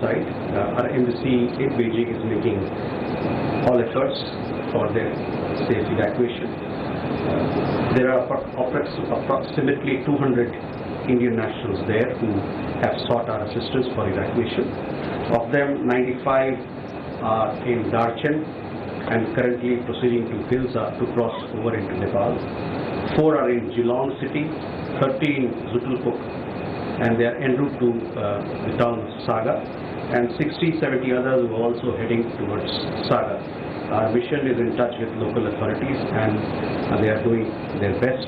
side, our embassy in Beijing is making all efforts for their safe evacuation. There are approximately 200 Indian nationals there who have sought our assistance for evacuation. Of them, 95 are in Darchen and currently proceeding to Hilsa to cross over into Nepal. 4 are in Geelong city, 30 in Zutulpuk, and they are en route to the town of Saga, and 60-70 others who are also heading towards Saga. Our mission is in touch with local authorities, and they are doing their best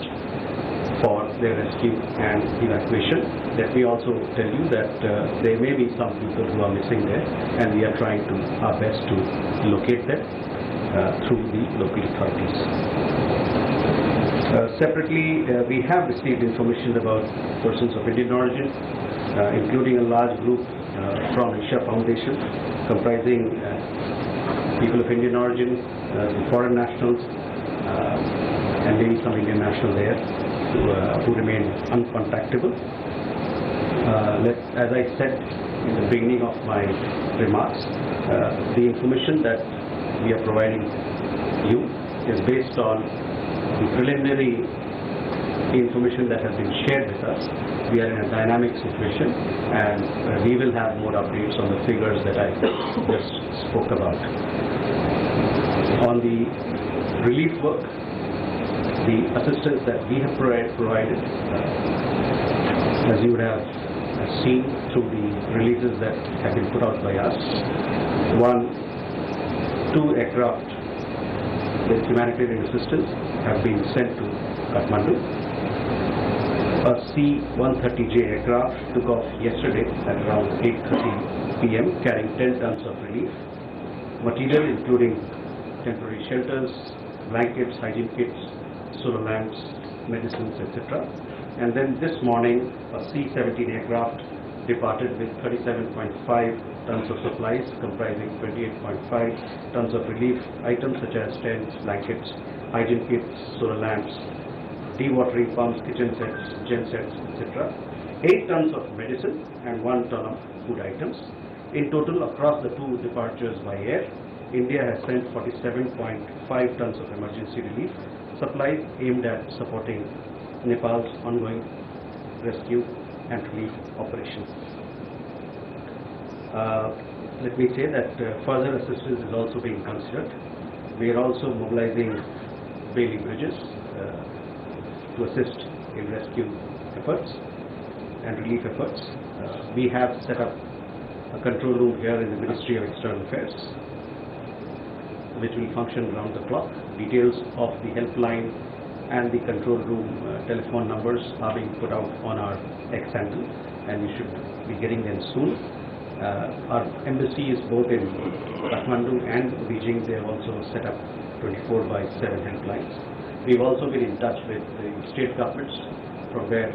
for their rescue and evacuation. Let me also tell you that there may be some people who are missing there, and we are trying our best to locate them through the local authorities. Separately, we have received information about persons of Indian origin, including a large group from Isha Foundation, comprising people of Indian origin, foreign nationals, and maybe some Indian nationals there who remain uncontactable. As I said in the beginning of my remarks, the information that we are providing you is based on the preliminary information that has been shared with us. We are in a dynamic situation, and we will have more updates on the figures that I just spoke about. On the relief work, the assistance that we have provided, as you would have seen through the releases that have been put out by us, 2 aircraft with humanitarian assistance have been sent to Kathmandu. A C-130J aircraft took off yesterday at around 8:30 p.m. carrying 10 tons of relief material, including temporary shelters, blankets, hygiene kits, solar lamps, medicines, etc. And then this morning, a C-17 aircraft departed with 37.5 tons of supplies, comprising 28.5 tons of relief items such as tents, blankets, hygiene kits, solar lamps, dewatering pumps, kitchen sets, gen sets, etc. 8 tons of medicine and 1 ton of food items. In total, across the 2 departures by air, India has sent 47.5 tons of emergency relief supplies aimed at supporting Nepal's ongoing rescue and relief operations. Let me say that further assistance is also being considered. We are also mobilizing Bailey Bridges to assist in rescue efforts and relief efforts. We have set up a control room here in the Ministry of External Affairs, which will function round the clock. Details of the helpline and the control room telephone numbers are being put out on our X handle, and you should be getting them soon. Our embassy is both in Kathmandu and Beijing. They have also set up 24/7 helplines. We've also been in touch with the state governments from where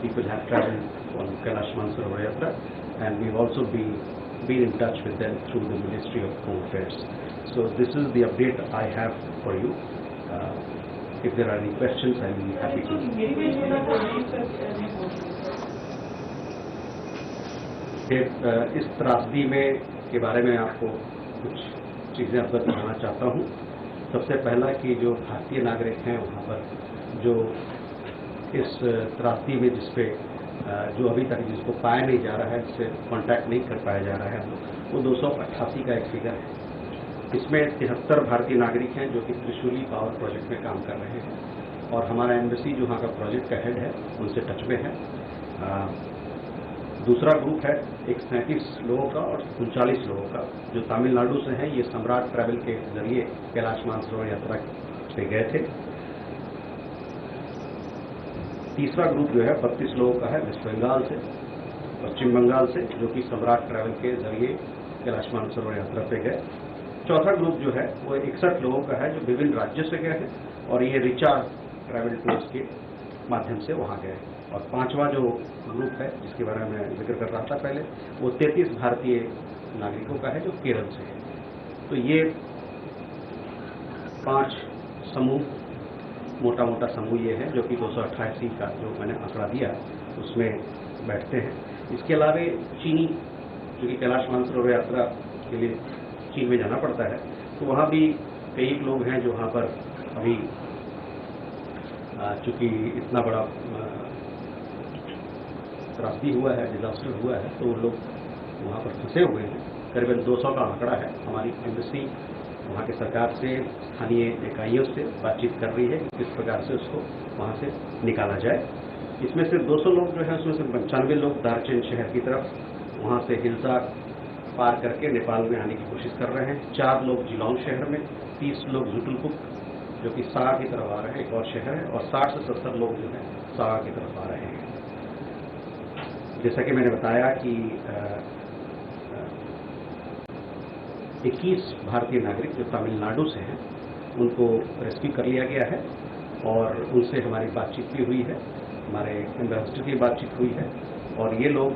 people have traveled on Kailash Mansarovar Yatra, and we've also been in touch with them through the Ministry of Home Affairs. So this is the update I have for you. If there are any questions, I'll be happy to. इस त्रासदी में के बारे में आपको कुछ चीज़ें अवगत कराना चाहता हूँ। सबसे पहला कि जो भारतीय नागरिक हैं वहाँ पर जो इस त्रासदी में जिसपे जो अभी तक जिसको पाया नहीं जा रहा है, जिससे कांटेक्ट नहीं कर पाया जा रहा है, वो 288 का एक फिगर है। इसमें 73 भारतीय नागरिक हैं जो कि त्रिशूली पावर प्रोजेक्ट में काम कर रहे हैं, और हमारा एम्बेसी जो वहाँ का प्रोजेक्ट का हेड है उनसे टच में है। दूसरा ग्रुप है एक 37 लोगों का और 39 लोगों का जो तमिलनाडु से हैं। ये सम्राट ट्रैवल के जरिए कैलाश मानसरोवर यात्रा पे गए थे। तीसरा ग्रुप जो है 32 लोगों का है वेस्ट बंगाल से, पश्चिम बंगाल से, जो कि सम्राट ट्रैवल के जरिए कैलाश मानसरोवर यात्रा पे गए। चौथा ग्रुप जो है वो 61 लोगों का है जो विभिन्न राज्यों से गए हैं, और ये रिचा ट्रैवल टूर्स के माध्यम से वहाँ गए। और पांचवा जो ग्रुप है जिसके बारे में मैं जिक्र कर रहा था पहले, वो 33 भारतीय नागरिकों का है जो केरल से है। तो ये 5 समूह, मोटा मोटा समूह ये है जो कि 288 का जो मैंने आंकड़ा दिया उसमें बैठते हैं। इसके अलावा चीनी क्योंकि कैलाश मानसरोवर यात्रा के लिए चीन में जाना पड़ता है, तो वहाँ भी कई लोग हैं जो वहाँ पर अभी चूँकि इतना बड़ा त्रासदी हुआ है, डिजास्टर हुआ है, तो वो लोग वहाँ पर फंसे हुए हैं। करीबन 200 का आंकड़ा है। हमारी एम्बेसी वहाँ के सरकार से, स्थानीय इकाइयों से बातचीत कर रही है कि किस प्रकार से उसको वहाँ से निकाला जाए। इसमें से 200 लोग जो है, उसमें से 95 लोग दार्चेन शहर की तरफ वहाँ से हिल्सा पार करके नेपाल में आने की कोशिश कर रहे हैं। 4 लोग जिलौन शहर में, 30 लोग जुटुलपुक जो कि सागा की तरफ आ रहे हैं, एक और शहर है, और 60 से 70 लोग जो है सागा की तरफ आ रहे हैं। जैसा कि मैंने बताया कि 21 भारतीय नागरिक जो तमिलनाडु से हैं उनको रेस्क्यू कर लिया गया है और उनसे हमारी बातचीत भी हुई है, हमारे एम्बेसडर की बातचीत हुई है, और ये लोग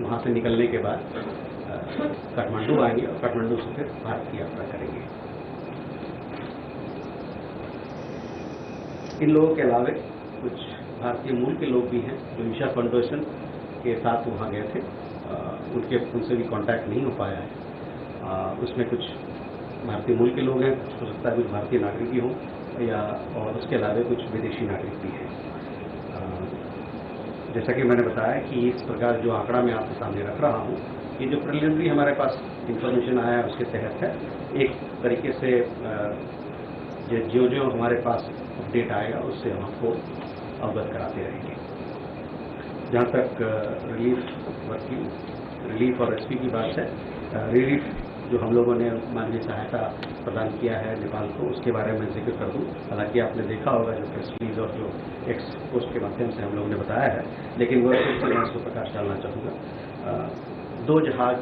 वहाँ से निकलने के बाद काठमांडू आएंगे और काठमांडू से फिर भारत की यात्रा करेंगे। इन लोगों के अलावा कुछ भारतीय मूल के लोग भी हैं जो ईशा फाउंडेशन के साथ वहाँ गए थे, उनसे भी कांटेक्ट नहीं हो पाया है। उसमें कुछ भारतीय मूल के लोग हैं, हो सकता है कुछ भारतीय नागरिक भी हों, या और उसके अलावा कुछ विदेशी नागरिक भी हैं। जैसा कि मैंने बताया कि इस प्रकार जो आंकड़ा मैं आपके सामने रख रहा हूँ, ये जो प्रिलिमिनरी हमारे पास इंफॉर्मेशन आया है उसके तहत है। एक तरीके से जो जो हमारे पास अपडेट आएगा उससे हम आपको अवगत कराते रहेंगे। जहाँ तक रिलीफ और रेस्क्यू की बात है, रिलीफ जो हम लोगों ने मानवीय सहायता प्रदान किया है नेपाल को, उसके बारे में जिक्र कर दूं। हालांकि आपने देखा होगा जो प्रेस रिलीज और जो एक्स पोस्ट के माध्यम से हम लोगों ने बताया है, लेकिन वह फिर से मैं उसको प्रकाश डालना चाहूँगा। 2 जहाज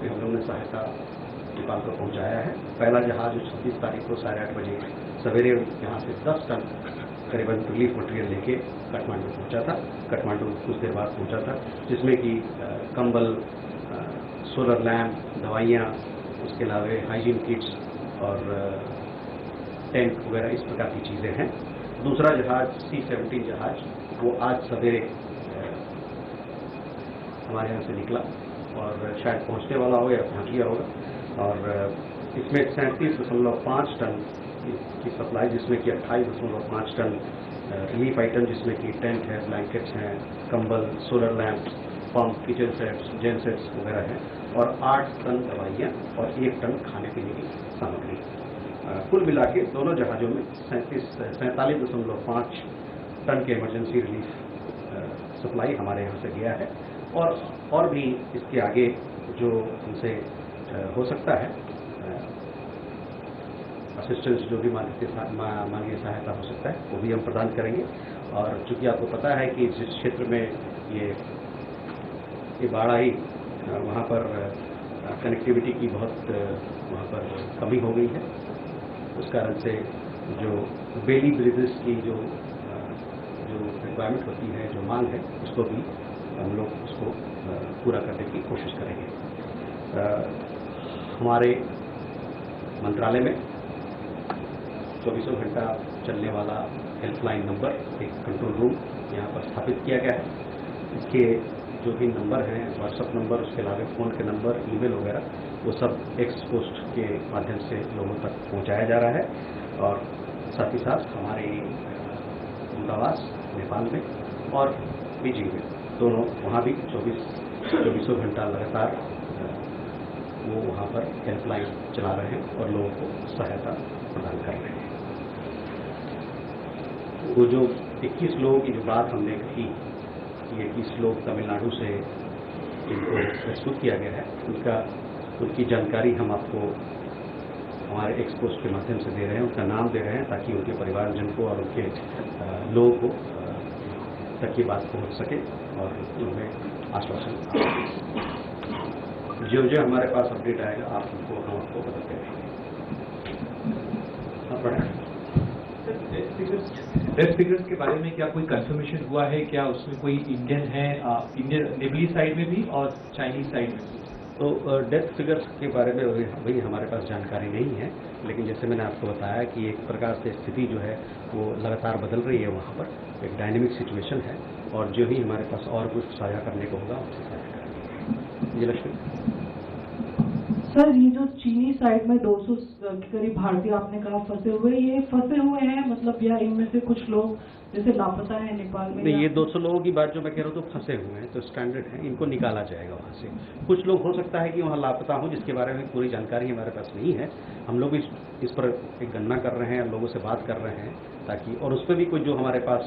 पे हम लोगों ने सहायता नेपाल को पहुँचाया है। पहला जहाज 26 तारीख को 8:30 बजे सवेरे यहाँ से 10 टन करीबन रिलीफ मटेरियल लेके काठमांडू पहुँचा था। काठमांडू कुछ देर बाद पहुँचा था, जिसमें कि कंबल, सोलर लैम्प, दवाइयाँ, उसके अलावा हाइजीन किट्स और टेंट वगैरह इस प्रकार की चीज़ें हैं। दूसरा जहाज C-17 जहाज वो आज सवेरे हमारे यहाँ से निकला और शायद पहुँचने वाला होगा या पहुँच गया होगा, और इसमें 37.5 टन की सप्लाई, जिसमें कि 28.5 टन रिलीफ आइटम, जिसमें कि टेंट है, ब्लैंकेट्स हैं, कंबल, solar lamp, pump, kitchen sets, gen sets वगैरह हैं, और 8 टन दवाइयाँ और 1 टन खाने पीने की सामग्री। कुल मिला के दोनों जहाज़ों में 47.5 टन के इमरजेंसी रिलीफ सप्लाई हमारे यहाँ से गया है, और भी इसके आगे जो हमसे हो सकता है असिस्टेंस, जो भी मानवीय सहायता हो सकता है, वो भी हम प्रदान करेंगे। और चूंकि आपको पता है कि जिस क्षेत्र में ये बाढ़ आई, वहाँ पर कनेक्टिविटी की बहुत वहाँ पर कमी हो गई है। उस कारण से जो बेली ब्रिजेस की जो रिक्वायरमेंट होती है, जो मांग है, उसको भी हम लोग उसको पूरा करने की कोशिश करेंगे। हमारे मंत्रालय में 24 घंटा चलने वाला हेल्पलाइन नंबर, एक कंट्रोल रूम यहाँ पर स्थापित किया गया है। इसके जो भी नंबर हैं, व्हाट्सएप नंबर, उसके अलावा फ़ोन के नंबर, ईमेल वगैरह, वो सब एक्स पोस्ट के माध्यम से लोगों तक पहुँचाया जा रहा है। और साथ ही साथ हमारे दूतावास नेपाल में और बीजिंग में, दोनों वहाँ भी 24 घंटा लगातार वो वहाँ पर हेल्पलाइन चला रहे हैं और लोगों को सहायता प्रदान कर रहे हैं। वो जो 21 लोगों की जो बात हमने कही, ये 21 लोग तमिलनाडु से जिनको रेस्क्यू किया गया है, उनकी जानकारी हम आपको हमारे एक्सपोस्ट के माध्यम से दे रहे हैं, उनका नाम दे रहे हैं, ताकि उनके परिवारजन को और उनके लोगों को तक ये बात पहुंच सके और उनमें आश्वासन। जो हमारे पास अपडेट आएगा हम आपको बताते रहेंगे। डेथ फिगर्स के बारे में क्या कोई कंफर्मेशन हुआ है? क्या उसमें कोई इंडियन है, इंडियन नेवली साइड में भी और चाइनीज साइड में भी? तो डेथ फिगर्स के बारे में अभी हमारे पास जानकारी नहीं है, लेकिन जैसे मैंने आपको बताया कि एक प्रकार से स्थिति जो है वो लगातार बदल रही है, वहाँ पर एक डायनेमिक सिचुएशन है, और जो ही हमारे पास और कुछ साझा करने को होगा उससे साझा करेंगे। विजयलक्ष्मी। सर, ये जो चीनी साइड में 200 के करीब भारतीय आपने कहा फंसे हुए, ये फंसे हुए हैं मतलब, या इनमें से कुछ लोग जैसे लापता है नेपाल में? नहीं, ये 200 लोगों की बात जो मैं कह रहा हूँ तो फंसे हुए हैं, तो स्टैंडर्ड है, इनको निकाला जाएगा वहाँ से। कुछ लोग हो सकता है कि वहाँ लापता हों, जिसके बारे में पूरी जानकारी हमारे पास नहीं है। हम लोग इस पर एक गणना कर रहे हैं, लोगों से बात कर रहे हैं, ताकि और उस पर भी कोई जो हमारे पास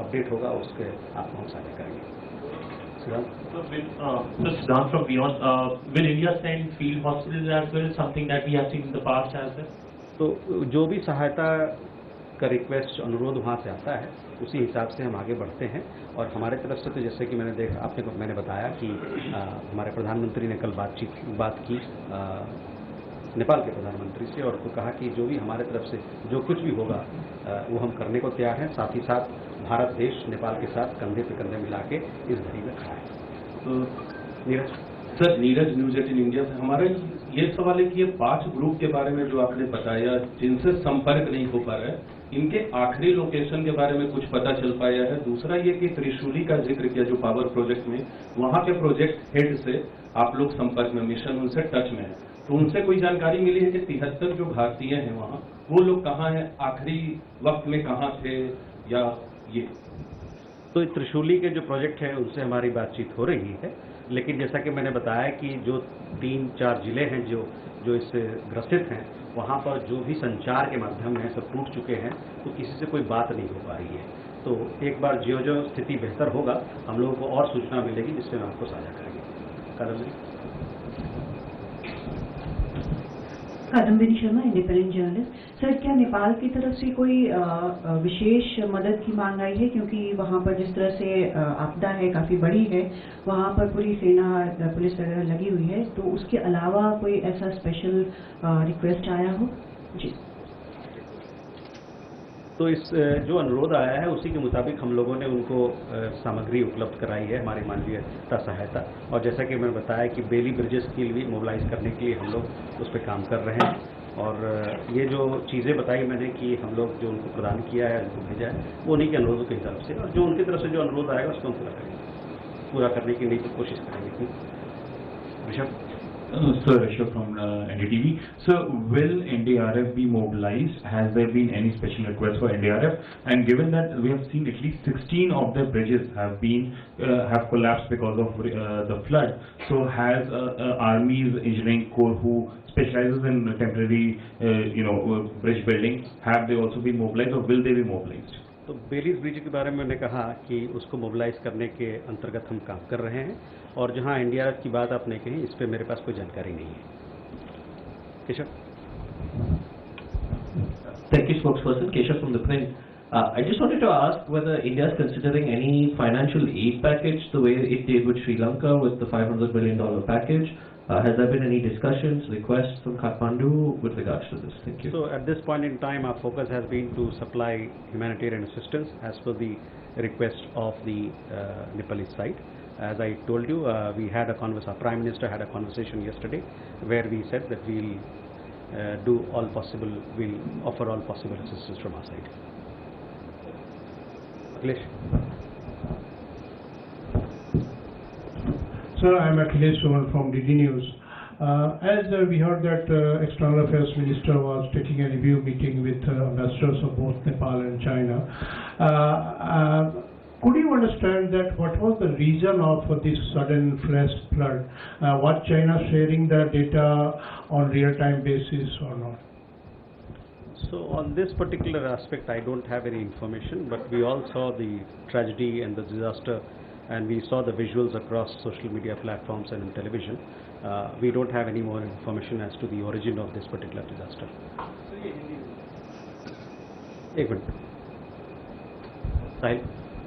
अपडेट होगा उसके आपको हम साझा करेंगे। Siddhant from Beyond, will India send field hospitals as well, something that we have seen in the past as well? तो जो भी सहायता का रिक्वेस्ट अनुरोध वहाँ से आता है उसी हिसाब से हम आगे बढ़ते हैं। और हमारे तरफ से तो जैसे कि मैंने बताया कि हमारे प्रधानमंत्री ने कल बात की नेपाल के प्रधानमंत्री से, और तो कहा कि जो भी हमारे तरफ से जो कुछ भी होगा वो हम करने को तैयार हैं। साथ ही साथ भारत देश नेपाल के साथ कंधे पे कंधे मिला के इस घड़ी में खड़ा है। तो नीरज सर, नीरज न्यूज 18 इंडिया से हमारा ये सवाल है कि ये 5 ग्रुप के बारे में जो आपने बताया जिनसे संपर्क नहीं हो पा रहा है, इनके आखिरी लोकेशन के बारे में कुछ पता चल पाया है? दूसरा ये कि त्रिशूली का जिक्र किया जो पावर प्रोजेक्ट में, वहां के प्रोजेक्ट हेड से आप लोग संपर्क में, मिशन उनसे टच में है, तो उनसे कोई जानकारी मिली है कि 73 जो भारतीय हैं वहां, वो लोग कहाँ हैं, आखिरी वक्त में कहाँ थे, या ये? तो त्रिशूली के जो प्रोजेक्ट है उनसे हमारी बातचीत हो रही है, लेकिन जैसा कि मैंने बताया कि जो 3-4 जिले हैं जो इससे ग्रसित हैं, वहाँ पर जो भी संचार के माध्यम हैं सब टूट चुके हैं, तो किसी से कोई बात नहीं हो पा रही है। तो एक बार जो स्थिति बेहतर होगा हम लोगों को और सूचना मिलेगी, जिससे हम आपको साझा करेंगे। कादम्बरी शर्मा, इंडिपेंडेंट जर्नलिस्ट। सर, क्या नेपाल की तरफ से कोई विशेष मदद की मांग आई है? क्योंकि वहाँ पर जिस तरह से आपदा है काफ़ी बड़ी है, वहाँ पर पूरी सेना पुलिस वगैरह लगी हुई है, तो उसके अलावा कोई ऐसा स्पेशल रिक्वेस्ट आया हो? जी। तो इस जो अनुरोध आया है उसी के मुताबिक हम लोगों ने उनको सामग्री उपलब्ध कराई है, हमारी मानवीयता सहायता। और जैसा कि मैंने बताया कि बेली ब्रिजेस के लिए मोबिलाइज करने के लिए हम लोग उस पर काम कर रहे हैं। और ये जो चीज़ें बताई मैंने कि हम लोग जो उनको प्रदान किया है, उनको भेजा है, वो उन्हीं के अनुरोधों के हिसाब से, और जो उनकी तरफ से जो अनुरोध आएगा उसको हम पूरा करने की नहीं तो कोशिश करेंगे। Rishabh. Sir, Rishabh from NDTV. Sir, will NDRF be mobilized? Has there been any special request for NDRF? And given that we have seen at least 16 of the bridges have collapsed because of the flood, so has Army's engineering corps, who specializes in temporary, bridge building, have they also been mobilized, or will they be mobilized? तो बेलीज ब्रिज के बारे में मैंने कहा कि उसको मोबिलाइज करने के अंतर्गत हम काम कर रहे हैं, और जहां एनडीआरएफ की बात आपने कही इस पे मेरे पास कोई जानकारी नहीं है। Keshav. Thank you, spokesperson. Keshav from the print. I just wanted to ask whether India is considering any financial aid package the way it did with Sri Lanka with the $500 million package. Has there been any discussions, requests from Kathmandu with regards to this? Thank you. So at this point in time, our focus has been to supply humanitarian assistance as per the request of the Nepalese side. As I told you, our Prime Minister had a conversation yesterday where we said that we'll we'll offer all possible assistance from our side. Akhilesh. Sir, I am Akhilesh Suman from DD News. As we heard that External Affairs Minister was taking a review meeting with ambassadors of both Nepal and China. Could you understand that what was the reason of this sudden flash flood? Was China sharing the data on real-time basis or not? So on this particular aspect, I don't have any information, but we all saw the tragedy and the disaster, and we saw the visuals across social media platforms and on television. We don't have any more information as to the origin of this particular disaster. एक मिनट। साहिल।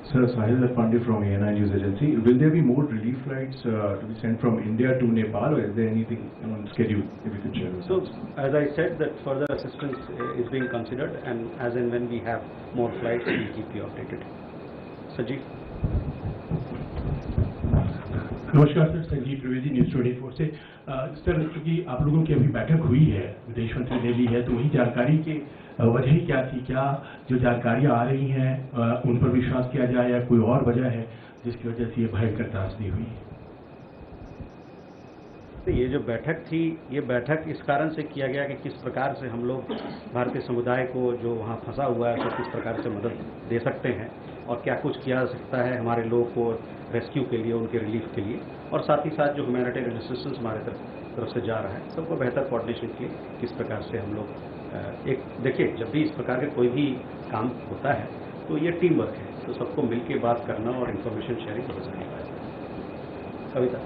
Sir, Sahil Pandey from ANI News Agency. Will there be more relief flights to be sent from India to Nepal, or is there anything on schedule, if you could share with us? So, as I said, that further assistance is being considered, and as and when we have more flights, we will keep you updated. Sanjeev. नमस्कार सर, संजीव त्रिवेदी, न्यूज 24 से। सर, क्योंकि आप लोगों की अभी बैठक हुई है, विदेश मंत्री ने ली है, तो वही जानकारी की वजह क्या थी? क्या जो जानकारियां आ रही हैं उन पर विश्वास किया जाए, या कोई और वजह है जिसकी वजह से ये भयंकर त्रासदी हुई? तो ये जो बैठक थी, ये बैठक इस कारण से किया गया कि किस प्रकार से हम लोग भारतीय समुदाय को जो वहाँ फंसा हुआ है उसको किस प्रकार से मदद दे सकते हैं और क्या कुछ किया जा सकता है हमारे लोगों को रेस्क्यू के लिए, उनके रिलीफ के लिए, और साथ ही साथ जो ह्यूमैनिटेरियन असिस्टेंस हमारे तरफ से जा रहा है सबको बेहतर कोऑर्डिनेशन के लिए किस प्रकार से हम लोग एक देखिए, जब भी इस प्रकार के कोई भी काम होता है तो ये टीम वर्क है, तो सबको मिल के बात करना और इन्फॉर्मेशन शेयरिंग बहुत ज़रूरी है। कविता।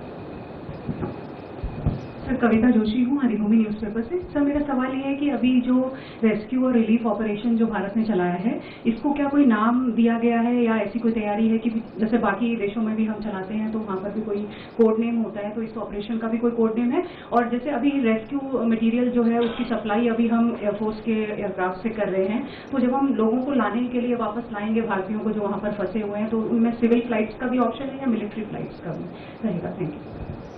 सर, कविता जोशी हूँ, हरिभूमि न्यूज़पेपर से। सर, मेरा सवाल ये है कि अभी जो रेस्क्यू और रिलीफ ऑपरेशन जो भारत ने चलाया है, इसको क्या कोई नाम दिया गया है या ऐसी कोई तैयारी है कि जैसे बाकी देशों में भी हम चलाते हैं तो वहाँ पर भी कोई कोड नेम होता है, तो इस ऑपरेशन का भी कोई कोड नेम है? और जैसे अभी रेस्क्यू मटीरियल जो है उसकी सप्लाई अभी हम एयरफोर्स के एयरक्राफ्ट से कर रहे हैं, तो जब हम लोगों को लाने के लिए वापस लाएंगे भारतीयों को जो वहाँ पर फंसे हुए हैं, तो उनमें सिविल फ्लाइट्स का भी ऑप्शन है या मिलिट्री फ्लाइट्स का भी रहेगा? Thank you.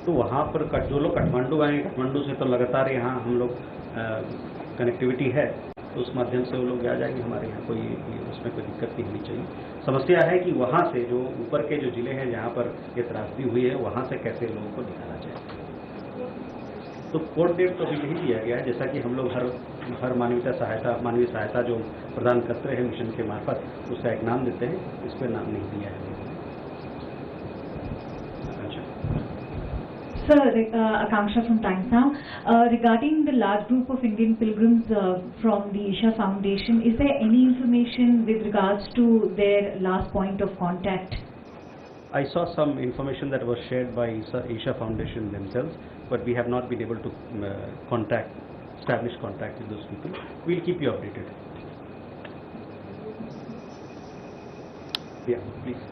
तो वहाँ पर जो लोग काठमांडू आएंगे, काठमांडू से तो लगातार यहाँ हम लोग कनेक्टिविटी है, तो उस माध्यम से वो लोग आ जाएंगे हमारे यहाँ, कोई उसमें कोई दिक्कत नहीं होनी चाहिए। समस्या है कि वहाँ से जो ऊपर के जो जिले हैं जहाँ पर ये त्रासदी हुई है, वहाँ से कैसे लोगों को निकाला जाए। तो कोड डेट तो अभी नहीं दिया गया है, जैसा कि हम लोग हर मानवीय सहायता जो प्रदान करते हैं मिशन के मार्फत, उसका एक नाम देते हैं, इस पर नाम नहीं दिया है। Sir, Akanksha from Times Now. Regarding the large group of Indian pilgrims from the Isha Foundation, is there any information with regards to their last point of contact? I saw some information that was shared by Isha Foundation themselves, but we have not been able to establish contact with those people. We'll keep you updated. Yeah, please.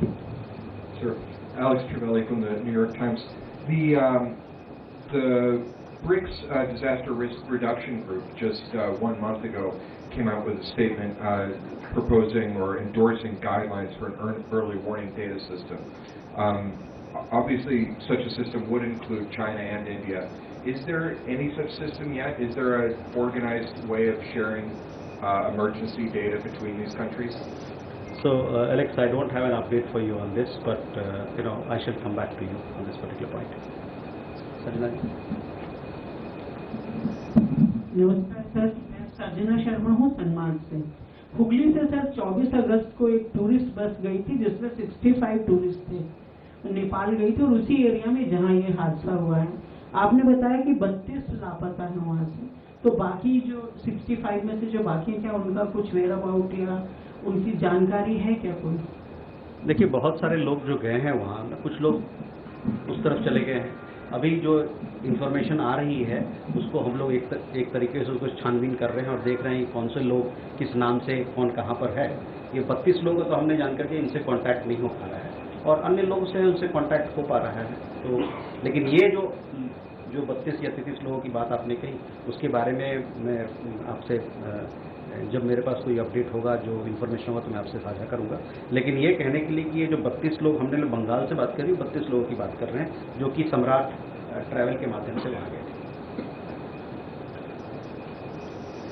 Sir, Alex Trevelli from the New York Times. The BRICS Disaster Risk Reduction Group just 1 month ago came out with a statement proposing or endorsing guidelines for an early warning data system. Obviously, such a system would include China and India. Is there any such system yet? Is there an organized way of sharing emergency data between these countries? So, Alex, I don't have an update for you on this, but I shall come back to you on this particular point. Sanjana ji. नमस्कार सर, मैं संजना शर्मा हूँ सन्मान से। हुगली से सर 24 अगस्त को एक tourist bus गई थी जिसमें 65 टूरिस्ट थे, नेपाल गई थी, और उसी एरिया में जहाँ ये हादसा हुआ है आपने बताया कि 32 लापता है वहाँ से, तो बाकी जो 65 में से जो बाकी हैं, क्या उनका कुछ वेयर अबाउट या उनकी जानकारी है क्या कोई? देखिए, बहुत सारे लोग जो गए हैं वहाँ, कुछ लोग उस तरफ चले गए हैं। अभी जो इन्फॉर्मेशन आ रही है उसको हम लोग एक तरीके से उसको छानबीन कर रहे हैं और देख रहे हैं कौन से लोग किस नाम से कौन कहाँ पर है। ये 32 लोगों तो हमने जानकर के इनसे कांटेक्ट नहीं हो पा रहा है और अन्य लोगों से उनसे कांटेक्ट हो पा रहा है। तो लेकिन ये जो 32 या 33 लोगों की बात आपने कही, उसके बारे में मैं आपसे जब मेरे पास कोई अपडेट होगा, जो इन्फॉर्मेशन होगा, तो मैं आपसे साझा करूंगा। लेकिन ये कहने के लिए कि ये जो 32 लोग, हमने लोग बंगाल से बात करी, 32 लोगों की बात कर रहे हैं जो कि सम्राट ट्रैवल के माध्यम से वहाँ गए थे।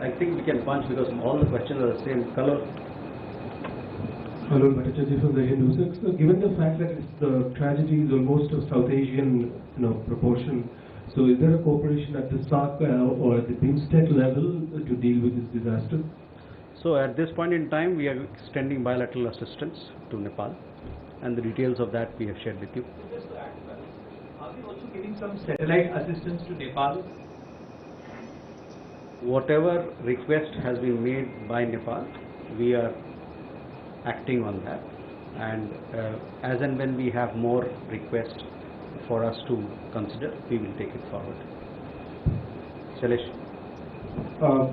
I think we can punch because all the question are the same colour. Hello, Bhattacharya from the Hindu. So, given the fact that the tragedy is almost of South Asian, proportion, so is there a cooperation at the SAARC or at the BIMSTEC level to deal with this disaster? So, at this point in time, we are extending bilateral assistance to Nepal, and the details of that we have shared with you. Just to add to that, are we also giving some satellite assistance to Nepal? Whatever request has been made by Nepal, we are acting on that, and as and when we have more requests for us to consider, we will take it forward. Shailesh.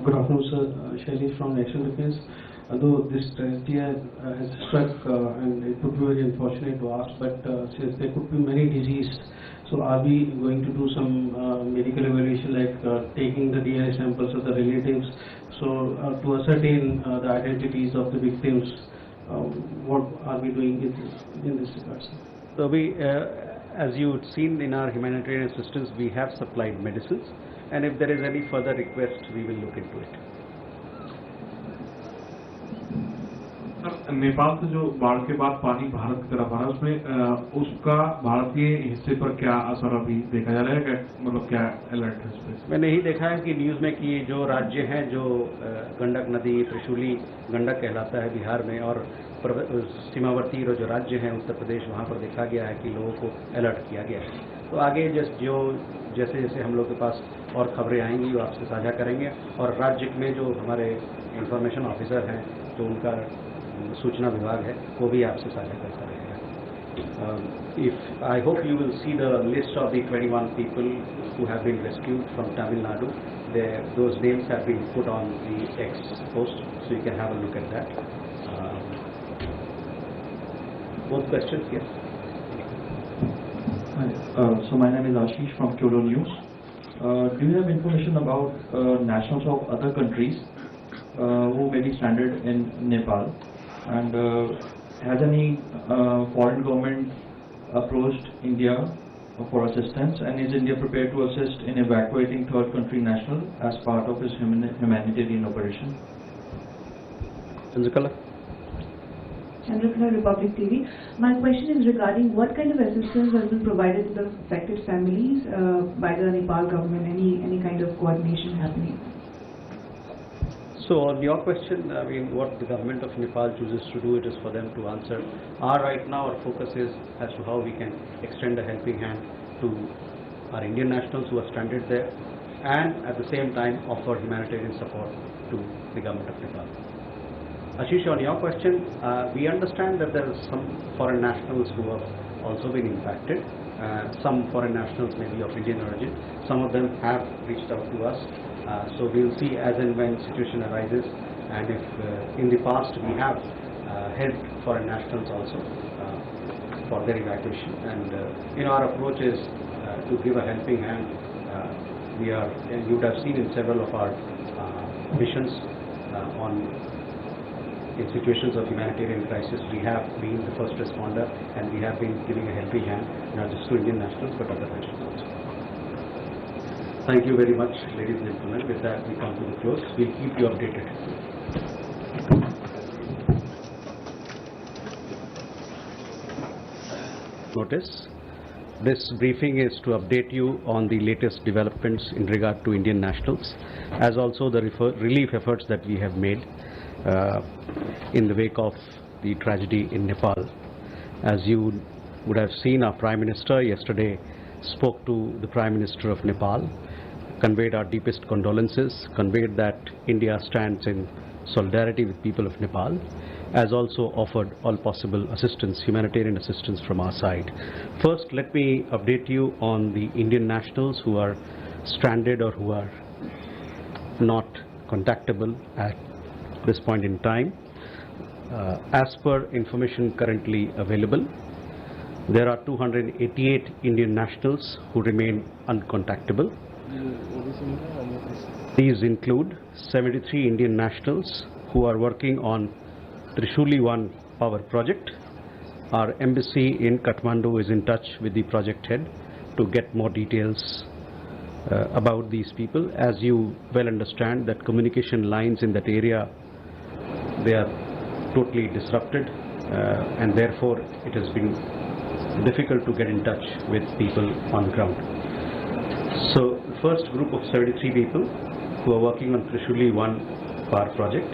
Good afternoon, sir. Shailesh from National Defense. Although this tragedy has struck, and it would be very unfortunate to ask, but since there could be many deceased, so are we going to do some medical evaluation, like taking the DNA samples of the relatives, so to ascertain the identities of the victims? What are we doing in this regard, sir? So we, as you've seen in our humanitarian assistance, we have supplied medicines, and if there is any further request, we will look into it. Nepal से जो बाढ़ के बाद पानी भारत की तरफ आ रहा है उसमें उसका भारतीय हिस्से पर क्या असर अभी देखा जा रहा है, मतलब क्या अलर्ट है इस पे? मैंने यही देखा है कि न्यूज़ में कि जो राज्य हैं जो गंडक नदी त्रिशूली गंडक कहलाता है बिहार में, और सीमावर्ती जो राज्य हैं उत्तर प्रदेश, वहाँ पर देखा गया है कि लोगों को अलर्ट किया गया है। तो आगे जैसे जैसे हम लोग के पास और खबरें आएंगी वो आपसे साझा करेंगे, और राज्य में जो हमारे इंफॉर्मेशन ऑफिसर हैं जो उनका सूचना विभाग है वो भी आपसे साझा करता रहेगा। If I hope you will see the list of the 21 people who have been rescued from Tamil Nadu. Those names have been put on the X post, so you can have a look at that. Both questions, yes. Hi, so my name is Ashish from Kyolo News. Do you have information about nationals of other countries who may be stranded in Nepal, and has any foreign government approached India for assistance, and is India prepared to assist in evacuating third country national as part of its humanitarian operation? Chandrakala. Chandrakala, Republic TV. My question is regarding what kind of assistance has been provided to the affected families by the Nepal government, any kind of coordination happening? So on your question, I mean, what the government of Nepal chooses to do, it is for them to answer. Right now our focus is as to how we can extend a helping hand to our Indian nationals who are stranded there, and at the same time offer humanitarian support to the government of Nepal. Ashish, on your question, we understand that there are some foreign nationals who have also been impacted. Some foreign nationals may be of Indian origin. Some of them have reached out to us. So we will see as and when situation arises, and if in the past we have helped foreign nationals also for their evacuation, and our approach is to give a helping hand. You would have seen in several of our missions in situations of humanitarian crisis, we have been the first responder, and we have been giving a helping hand not just to Indian nationals but other nationals also. Thank you very much, ladies and gentlemen. With that, we come to the close. We'll keep you updated. Notice, this briefing is to update you on the latest developments in regard to Indian nationals, as also the relief efforts that we have made in the wake of the tragedy in Nepal. As you would have seen, our Prime Minister yesterday spoke to the Prime Minister of Nepal, conveyed our deepest condolences, conveyed that India stands in solidarity with people of Nepal, as also offered all possible assistance, humanitarian assistance from our side. First, let me update you on the Indian nationals who are stranded or who are not contactable at this point in time. As per information currently available, there are 288 Indian nationals who remain uncontactable. These include 73 Indian nationals who are working on Trishuli 1 power project. Our embassy in Kathmandu is in touch with the project head to get more details about these people. As you well understand, that communication lines in that area, they are totally disrupted, and therefore it has been difficult to get in touch with people on ground. So the first group of 73 people who are working on Trishuli 1 power project,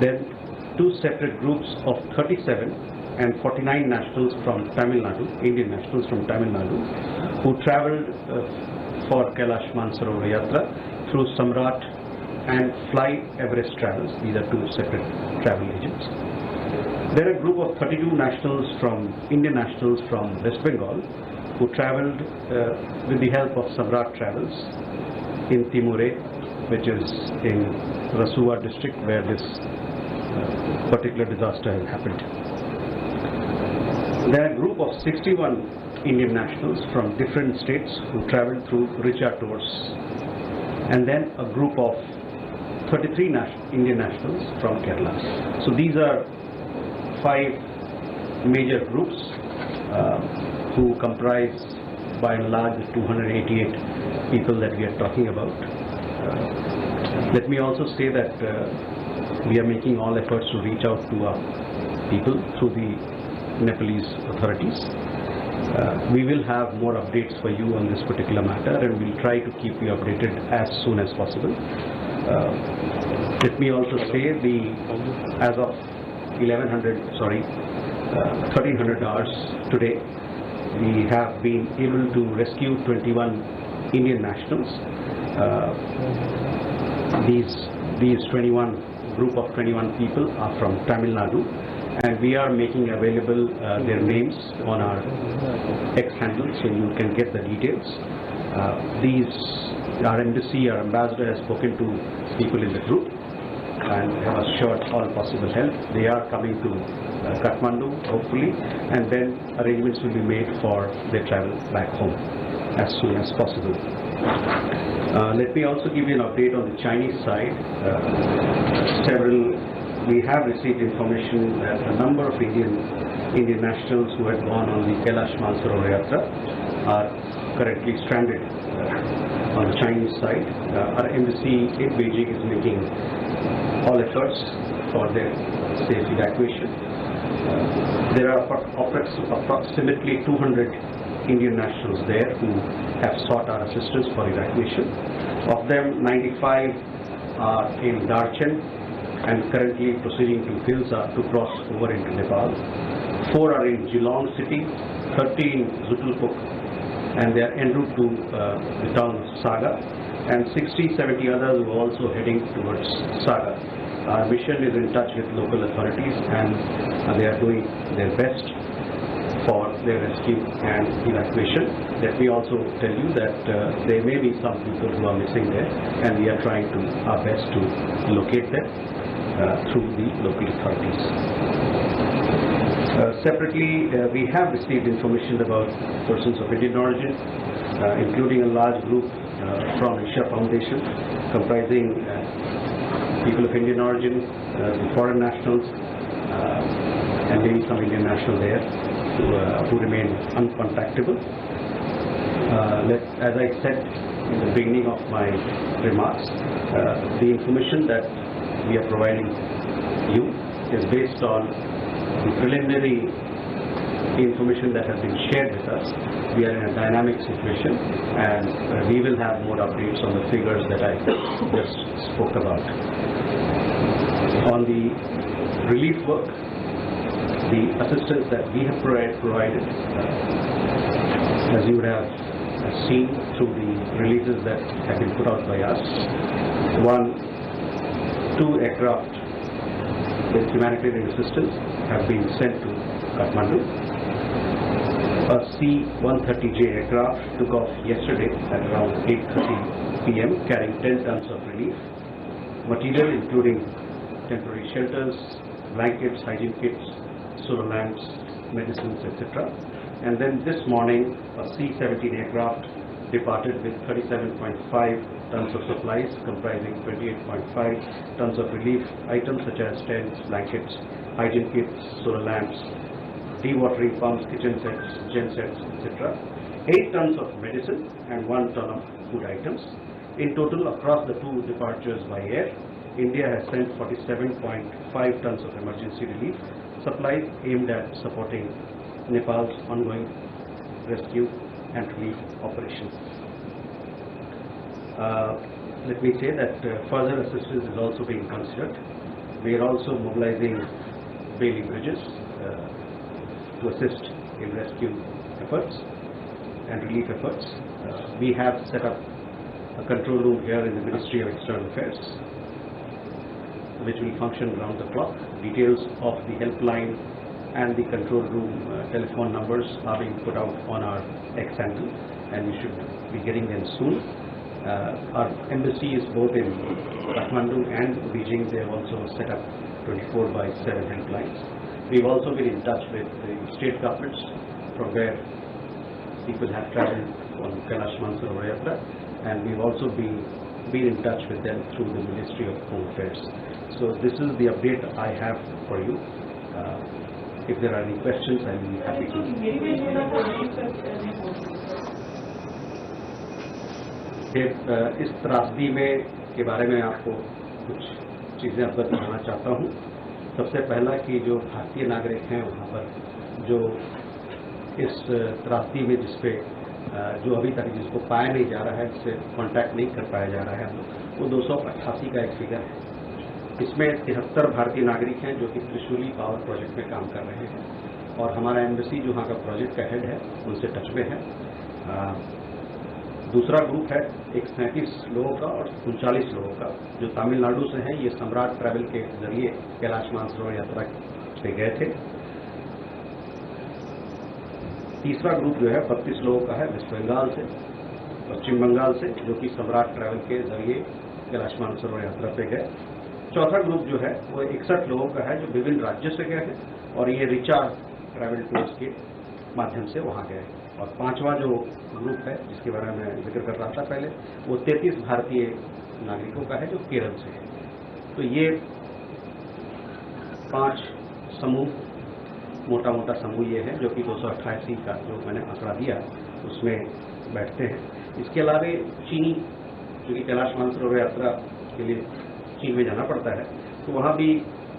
then two separate groups of 37 and 49 nationals from Tamil Nadu, Indian nationals from Tamil Nadu, who travelled for Kailash Mansarovar Yatra through Samrat and Fly Everest Travels. These are two separate travel agents. There are a group of 32 nationals Indian nationals from West Bengal who travelled with the help of Samrat Travels in Timure, which is in Rasua district where this particular disaster has happened. There are a group of 61 Indian nationals from different states who travelled through Richa tours, and then a group of 33 Indian nationals from Kerala. So these are 5 major groups who comprise by and large the 288 people that we are talking about. Let me also say that we are making all efforts to reach out to our people through the Nepalese authorities. We will have more updates for you on this particular matter, and we'll try to keep you updated as soon as possible. Let me also say, as of 1300 hours today, we have been able to rescue 21 Indian nationals. These group of 21 people are from Tamil Nadu, and we are making available their names on our X handle, so you can get the details. Our embassy, our ambassador has spoken to people in the group and have assured all possible help. They are coming to Kathmandu, hopefully, and then arrangements will be made for their travel back home as soon as possible. Let me also give you an update on the Chinese side. We have received information that a number of Indian nationals who had gone on the Kailash Mansarovar Yatra are currently stranded on the Chinese side. Our embassy in Beijing is making all efforts for their safe evacuation. There are approximately 200 Indian nationals there who have sought our assistance for evacuation. Of them, 95 are in Darchen and currently proceeding to Hilsa to cross over into Nepal. 4 are in Geelong city, 30 in Zutulpuk, and they are en route to the town of Saga, and 60-70 others who are also heading towards Saga. Our mission is in touch with local authorities, and they are doing their best for their rescue and evacuation. Let me also tell you that there may be some people who are missing there, and we are trying our best to locate them through the local authorities. Separately, we have received information about persons of Indian origin, including a large group from Isha Foundation, comprising people of Indian origin, the foreign nationals, and maybe some Indian national there who remain uncontactable. As I said in the beginning of my remarks, the information that we are providing you is based on the preliminary information that has been shared with us. We are in a dynamic situation, and we will have more updates on the figures that I just spoke about. On the relief work, the assistance that we have provided, as you would have seen through the releases that have been put out by us, 2 aircraft with humanitarian assistance have been sent to Kathmandu. A C-130J aircraft took off yesterday at around 8:30 p.m. carrying 10 tons of relief material, including temporary shelters, blankets, hygiene kits, solar lamps, medicines, etc. And then this morning, a C-17 aircraft departed with 37.5 tons of supplies, comprising 28.5 tons of relief items such as tents, blankets, hygiene kits, solar lamps, dewatering pumps, kitchen sets, gen sets, etc. 8 tons of medicine and 1 ton of food items. In total, across the 2 departures by air, India has sent 47.5 tons of emergency relief supplies aimed at supporting Nepal's ongoing rescue and relief operations. Let me say that further assistance is also being considered. We are also mobilizing Bailey Bridges to assist in rescue efforts and relief efforts. We have set up a control room here in the Ministry of External Affairs, which will function around the clock. Details of the helpline and the control room telephone numbers are being put out on our X handle, and we should be getting them soon. Our embassy is both in Kathmandu and Beijing. They have also set up 24/7 helplines. We've also been in touch with the state governments from where people have traveled on Kailash Mansarovar Yatra, and we've also been in touch with them through the Ministry of Home Affairs. So this is the update I have for you. If there are any questions, I will be happy to. इस त्रासदी में के बारे में आपको कुछ चीज़ें अवगत कराना चाहता हूँ। सबसे पहला कि जो भारतीय नागरिक हैं वहाँ पर जो इस त्रासदी में जिसपे जो अभी तक जिसको पाया नहीं जा रहा है, जिससे कांटेक्ट नहीं कर पाया जा रहा है, वो 288 का एक फिगर है। इसमें 73 भारतीय नागरिक हैं जो कि त्रिशूली पावर प्रोजेक्ट में काम कर रहे हैं और हमारा एम्बेसी जो वहाँ का प्रोजेक्ट का हेड है उनसे टच में है। दूसरा ग्रुप है एक 37 लोगों का और 39 लोगों का जो तमिलनाडु से हैं। ये सम्राट ट्रैवल के जरिए कैलाश मानसरोवर यात्रा पे गए थे। तीसरा ग्रुप जो है 32 लोगों का है वेस्ट बंगाल से, पश्चिम बंगाल से, जो कि सम्राट ट्रैवल के जरिए कैलाश मानसरोवर यात्रा पे गए। चौथा ग्रुप जो है वो 61 लोगों का है जो विभिन्न राज्यों से गए हैं और ये रिचार्ज ट्रैवल टूर्स के माध्यम से वहाँ गए। और पांचवा जो ग्रुप है जिसके बारे में मैं जिक्र कर रहा था पहले, वो 33 भारतीय नागरिकों का है जो केरल से है। तो ये 5 समूह, मोटा मोटा समूह ये है जो कि 288 का जो मैंने आंकड़ा दिया उसमें बैठते हैं। इसके अलावा चीनी, जो कि कैलाश मानसरोवर यात्रा के लिए चीन में जाना पड़ता है, तो वहाँ भी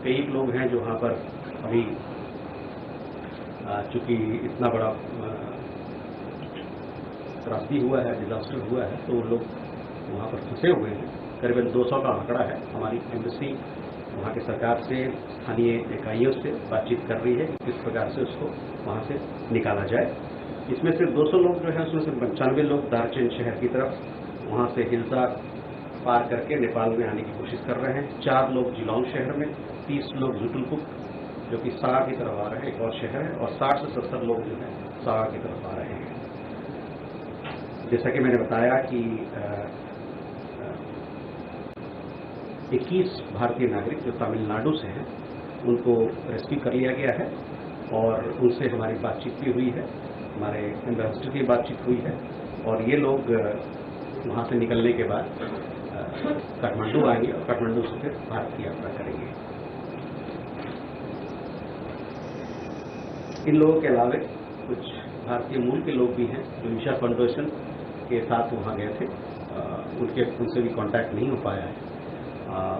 कई लोग हैं जो वहाँ पर अभी चूँकि इतना बड़ा त्रासदी हुआ है, डिजास्टर हुआ है, तो लोग वहाँ पर फंसे हुए हैं। करीबन 200 का आंकड़ा है। हमारी एम्बेसी वहाँ की सरकार से, स्थानीय इकाइयों से बातचीत कर रही है कि किस प्रकार से उसको वहाँ से निकाला जाए। इसमें से 200 लोग जो है उसमें से 95 लोग दार्जिलिंग शहर की तरफ वहाँ से हिल्सा पार करके नेपाल में आने की कोशिश कर रहे हैं। 4 लोग जिलोंग शहर में, 30 लोग जुटुलपुक जो कि सागा की तरफ आ रहे हैं, एक और शहर है, और 60 से 70 लोग जो है सागा की तरफ आ रहे हैं। जैसा कि मैंने बताया कि 21 भारतीय नागरिक जो तमिलनाडु से हैं उनको रेस्क्यू कर लिया गया है और उनसे हमारी बातचीत भी हुई है, हमारे एम्बेसडर की बातचीत हुई है और ये लोग वहाँ से निकलने के बाद काठमांडू आएंगे और काठमांडू से फिर भारत की यात्रा करेंगे। इन लोगों के अलावा कुछ भारतीय मूल के लोग भी हैं जो ईशा फाउंडेशन के साथ वहाँ गए थे, उनसे भी कांटेक्ट नहीं हो पाया है।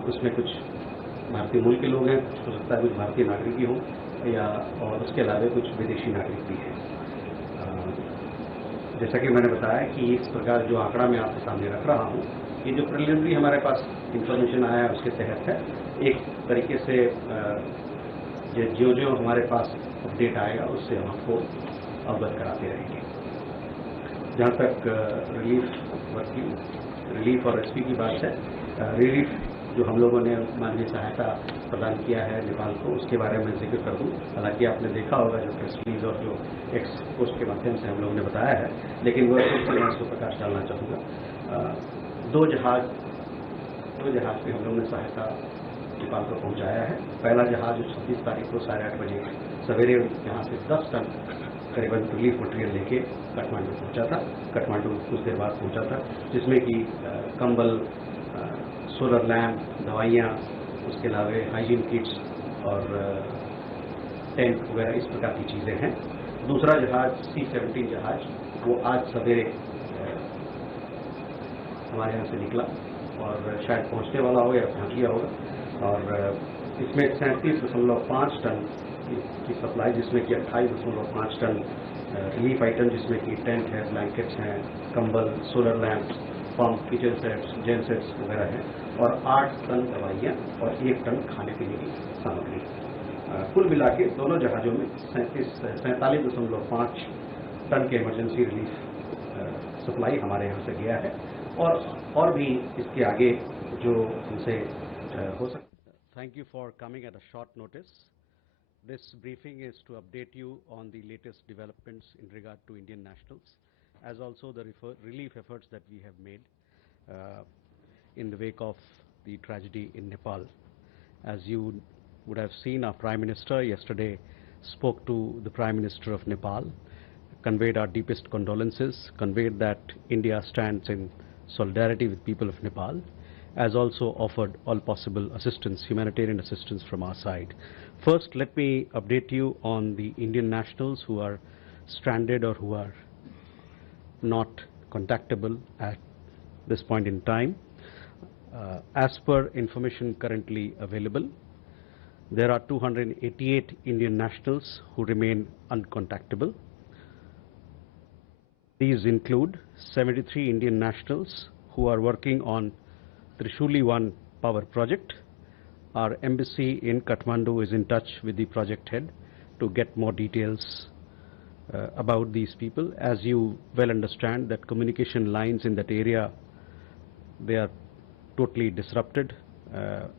उसमें कुछ भारतीय मूल के लोग हैं, हो सकता है कुछ भारतीय नागरिक भी हों या और उसके अलावा कुछ विदेशी नागरिक भी हैं। जैसा कि मैंने बताया कि इस प्रकार जो आंकड़ा मैं आपके सामने रख रहा हूँ, ये जो प्रिलिमिनरी हमारे पास इंफॉर्मेशन आया है उसके तहत है। एक तरीके से जो जो हमारे पास अपडेट आएगा उससे हम आपको अवगत कराते रहेंगे। जहाँ तक रिलीफ और रेस्क्यू की बात है, रिलीफ जो हम लोगों ने मानवीय सहायता प्रदान किया है नेपाल को, उसके बारे में जिक्र कर दूँ। हालांकि आपने देखा होगा जो प्रेस रिलीज और जो एक्स पोस्ट के माध्यम से हम लोगों ने बताया है, लेकिन वो मैं इसको प्रकाश डालना चाहूँगा। 2 जहाज पे हम लोगों ने सहायता नेपाल को पहुँचाया है। पहला जहाज 26 तारीख को 8:30 बजे सवेरे यहाँ से 10 टन करीबन रिलीफ मटेरियल लेके काठमांडू पहुँचा था। काठमांडू कुछ देर बाद पहुँचा था, जिसमें कि कंबल, सोलर लैम्प, दवाइयाँ, उसके अलावा हाइजीन किट्स और टेंट वगैरह इस प्रकार की चीज़ें हैं। दूसरा जहाज C-17 जहाज वो आज सवेरे हमारे यहाँ से निकला और शायद पहुँचने वाला होगा या पहुँच गया होगा। और इसमें 37.5 टन की सप्लाई, जिसमें कि 28.5 टन रिलीफ आइटम, जिसमें कि टेंट है, ब्लैंकेट्स हैं, कंबल, solar lamps, pump, kitchen sets, gen sets वगैरह हैं, और 8 टन दवाइयाँ और 1 टन खाने पीने की सामग्री। कुल मिला के दोनों जहाज़ों में 47.5 टन के इमरजेंसी रिलीफ सप्लाई हमारे यहाँ से गया है और भी इसके आगे जो हमसे हो सकता। Thank you for coming at a short notice. This briefing is to update you on the latest developments in regard to Indian nationals, as also the relief efforts that we have made in the wake of the tragedy in Nepal. As you would have seen, our Prime Minister yesterday spoke to the Prime Minister of Nepal, conveyed our deepest condolences, conveyed that India stands in solidarity with people of Nepal, as also offered all possible assistance, humanitarian assistance from our side. First, let me update you on the Indian nationals who are stranded or who are not contactable at this point in time. As per information currently available, there are 288 Indian nationals who remain uncontactable. These include 73 Indian nationals who are working on Trishuli 1 power project. Our embassy in Kathmandu is in touch with the project head to get more details about these people. As you well understand, that communication lines in that area, they are totally disrupted,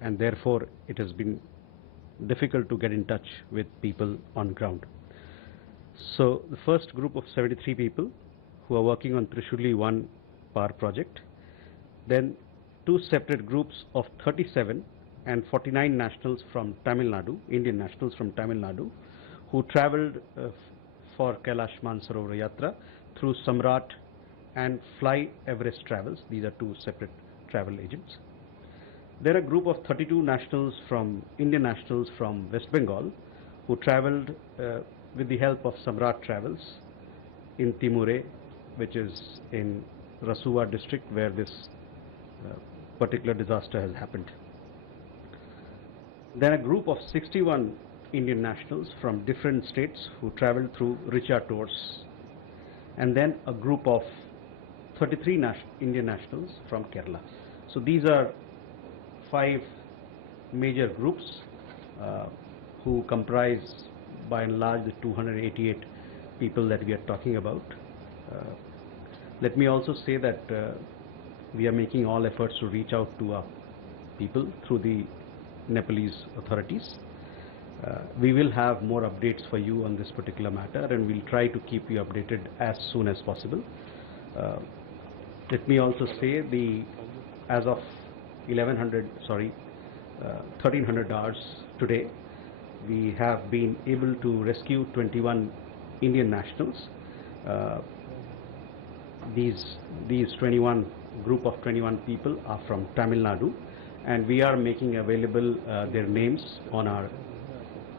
and therefore it has been difficult to get in touch with people on ground. So the first group of 73 people who are working on Trishuli 1 power project, then two separate groups of 37 and 49 nationals from Tamil Nadu, Indian nationals from Tamil Nadu, who traveled for Kailash Mansarovar Yatra through Samrat and Fly Everest Travels. These are two separate travel agents. There are a group of 32 nationals from Indian nationals from West Bengal who traveled with the help of Samrat Travels in Timure, which is in Rasua district where this particular disaster has happened. Then a group of 61 Indian nationals from different states who traveled through Richa Tours, and then a group of 33 Indian nationals from Kerala. So these are 5 major groups who comprise by and large the 288 people that we are talking about. Let me also say that we are making all efforts to reach out to our people through the Nepalese authorities. We will have more updates for you on this particular matter, and we'll try to keep you updated as soon as possible. Let me also say, as of 1300 hours today, we have been able to rescue 21 Indian nationals. These 21 group of 21 people are from Tamil Nadu, and we are making available their names on our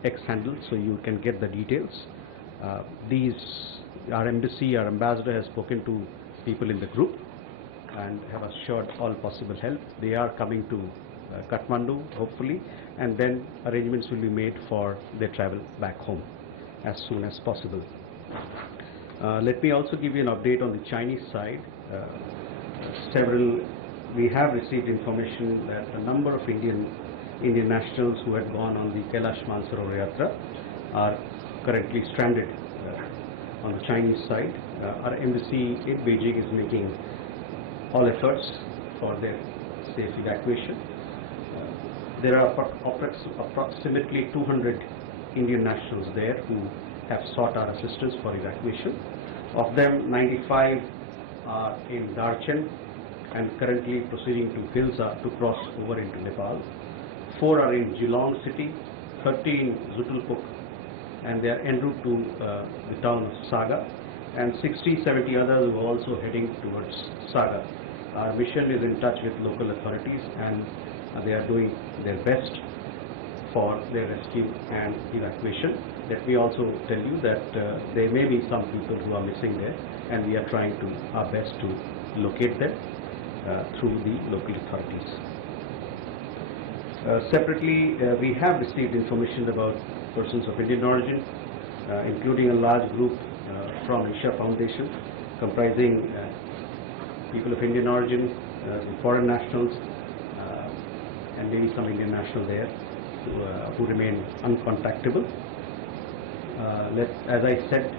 X handle, so you can get the details. Our embassy, our ambassador has spoken to people in the group and have assured all possible help. They are coming to Kathmandu, hopefully, and then arrangements will be made for their travel back home as soon as possible. Let me also give you an update on the Chinese side. We have received information that a number of Indian nationals who had gone on the Kailash Mansarovar Yatra are currently stranded on the Chinese side. Our embassy in Beijing is making all efforts for their safe evacuation. There are approximately 200 Indian nationals there who have sought our assistance for evacuation. Of them, 95 are in Darchen and currently proceeding to Hilsa to cross over into Nepal. 4 are in Geelong city, 30 in Zutulpuk, and they are en route to the town of Saga, and 60-70 others who are also heading towards Saga. Our mission is in touch with local authorities, and they are doing their best for their rescue and evacuation. Let me also tell you that there may be some people who are missing there, and we are trying our best to locate them through the local authorities. Separately, we have received information about persons of Indian origin, including a large group from Isha Foundation, comprising people of Indian origin, foreign nationals, and maybe some Indian national there who remain uncontactable. As I said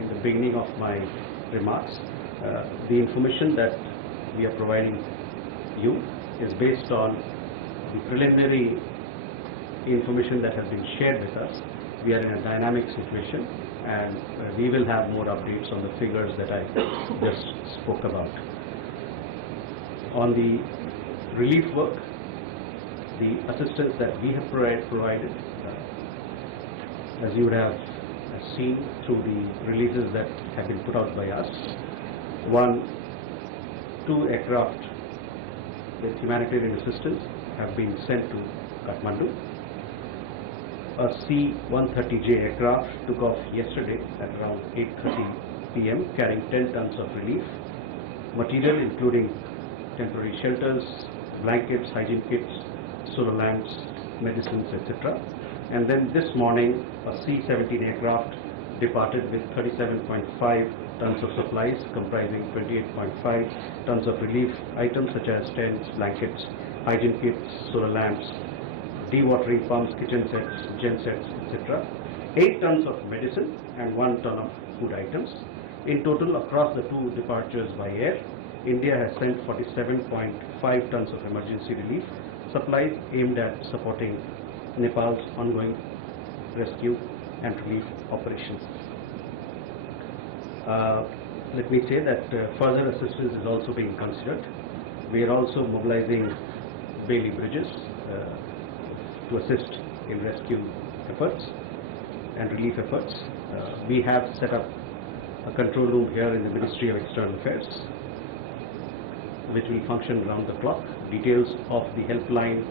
in the beginning of my remarks, the information that we are providing you is based on the preliminary information that has been shared with us. We are in a dynamic situation, and we will have more updates on the figures that I just spoke about. On the relief work, the assistance that we have provided, as you would have seen through the releases that have been put out by us, 2 aircraft with humanitarian assistance have been sent to Kathmandu. A C-130J aircraft took off yesterday at around 8:30 p.m. carrying 10 tons of relief material, including temporary shelters, blankets, hygiene kits, solar lamps, medicines, etc. And then this morning, a C-17 aircraft departed with 37.5 tons of supplies, comprising 28.5 tons of relief items such as tents, blankets, hygiene kits, solar lamps, dewatering pumps, kitchen sets, gen sets, etc. 8 tons of medicine and 1 ton of food items. In total, across the 2 departures by air, India has sent 47.5 tons of emergency relief supplies aimed at supporting Nepal's ongoing rescue and relief operations. Let me say that further assistance is also being considered. We are also mobilizing Bailey bridges to assist in rescue efforts and relief efforts. We have set up a control room here in the Ministry of External Affairs, which will function round the clock. Details of the helpline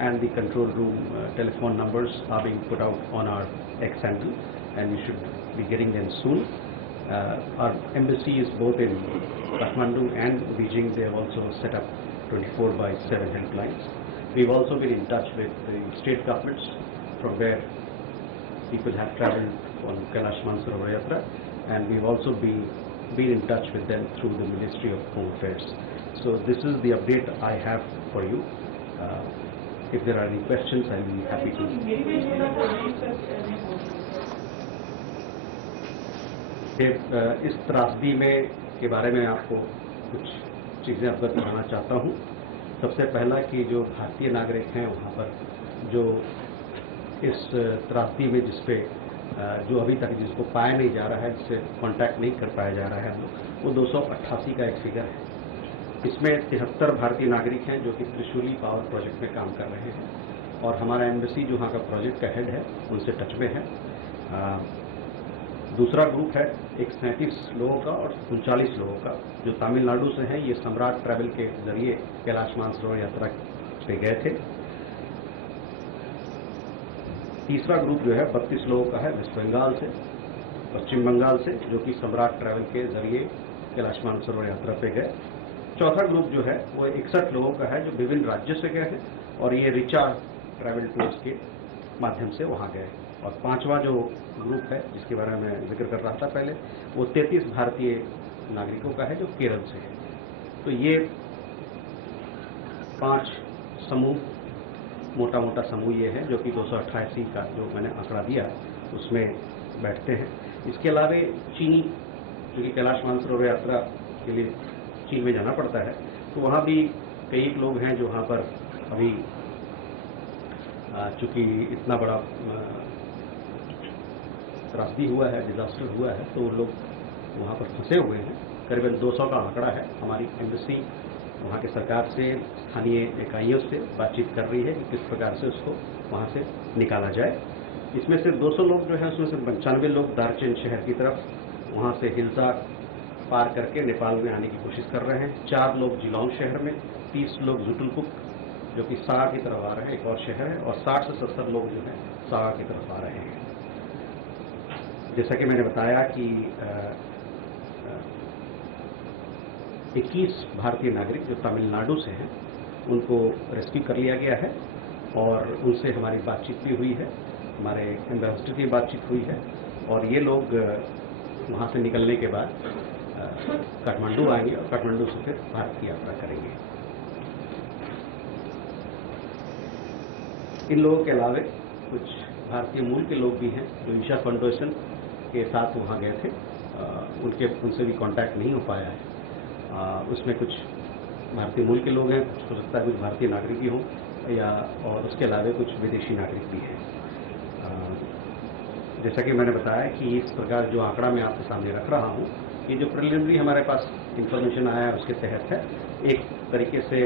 and the control room telephone numbers are being put out on our X handle, and you should be getting them soon. Our embassy is both in Kathmandu and Beijing. They have also set up 24/7 helplines. We've also been in touch with the state governments from where people have traveled on Kailash Mansarovar Yatra, and we've also been in touch with them through the Ministry of Home Affairs. So this is the update I have for you. If there are any questions, I'll be happy to. इस त्रासदी में के बारे में आपको कुछ चीज़ें अवगत कराना चाहता हूँ। सबसे पहला कि जो भारतीय नागरिक हैं वहाँ पर जो इस त्रासदी में जिसपे जो अभी तक जिसको पाया नहीं जा रहा है, जिससे कांटेक्ट नहीं कर पाया जा रहा है हम लोग, वो 288 का एक फिगर है। इसमें 73 भारतीय नागरिक हैं जो कि त्रिशूली पावर प्रोजेक्ट में काम कर रहे हैं, और हमारा एम्बेसी जो वहाँ का प्रोजेक्ट का हेड है उनसे टच में है। दूसरा ग्रुप है 37 लोगों का और 39 लोगों का जो तमिलनाडु से हैं। ये सम्राट ट्रैवल के जरिए कैलाश मानसरोवर यात्रा पे गए थे। तीसरा ग्रुप जो है 32 लोगों का है वेस्ट बंगाल से, पश्चिम बंगाल से, जो कि सम्राट ट्रैवल के जरिए कैलाश मानसरोवर यात्रा पे गए। चौथा ग्रुप जो है वो 61 लोगों का है जो विभिन्न राज्यों से गए हैं, और ये रिचा ट्रैवल टूर्स के माध्यम से वहाँ गए। और पांचवा जो ग्रुप है जिसके बारे में मैं जिक्र कर रहा था पहले, वो 33 भारतीय नागरिकों का है जो केरल से है। तो ये 5 समूह, मोटा मोटा समूह ये है जो कि 288 का जो मैंने आंकड़ा दिया उसमें बैठते हैं। इसके अलावा चीनी, जो कि कैलाश मानसरोवर यात्रा के लिए चीन में जाना पड़ता है, तो वहाँ भी कई लोग हैं जो वहाँ पर अभी चूँकि इतना बड़ा त्रासदी हुआ है, डिजास्टर हुआ है, तो लोग वहाँ पर फंसे हुए हैं। करीबन 200 का आंकड़ा है। हमारी एम्बेसी वहाँ के सरकार से, स्थानीय इकाइयों से बातचीत कर रही है कि किस प्रकार से उसको वहाँ से निकाला जाए। इसमें से 200 लोग जो है उसमें से 95 लोग दार्चेन शहर की तरफ वहाँ से हिल्सा पार करके नेपाल में आने की कोशिश कर रहे हैं। 4 लोग जिलौंग शहर में, 30 लोग जुटुलपुक जो कि सागा की तरफ आ रहे हैं, एक और शहर है, और 60 से 70 लोग जो है सागा की तरफ आ रहे हैं। जैसा कि मैंने बताया कि 21 भारतीय नागरिक जो तमिलनाडु से हैं उनको रेस्क्यू कर लिया गया है, और उनसे हमारी बातचीत भी हुई है, हमारे एम्बेसडर की बातचीत हुई है, और ये लोग वहाँ से निकलने के बाद काठमांडू आएंगे और काठमांडू से फिर भारत की यात्रा करेंगे। इन लोगों के अलावा कुछ भारतीय मूल के लोग भी हैं जो ईशा फाउंडेशन के साथ वहाँ गए थे, उनसे भी कांटेक्ट नहीं हो पाया है। उसमें कुछ भारतीय मूल के लोग हैं, कुछ हो सकता है कुछ भारतीय नागरिक भी हों, या और उसके अलावा कुछ विदेशी नागरिक भी हैं। जैसा कि मैंने बताया कि इस प्रकार जो आंकड़ा मैं आपके सामने रख रहा हूँ, ये जो प्रिलिमिनरी हमारे पास इंफॉर्मेशन आया है उसके तहत है। एक तरीके से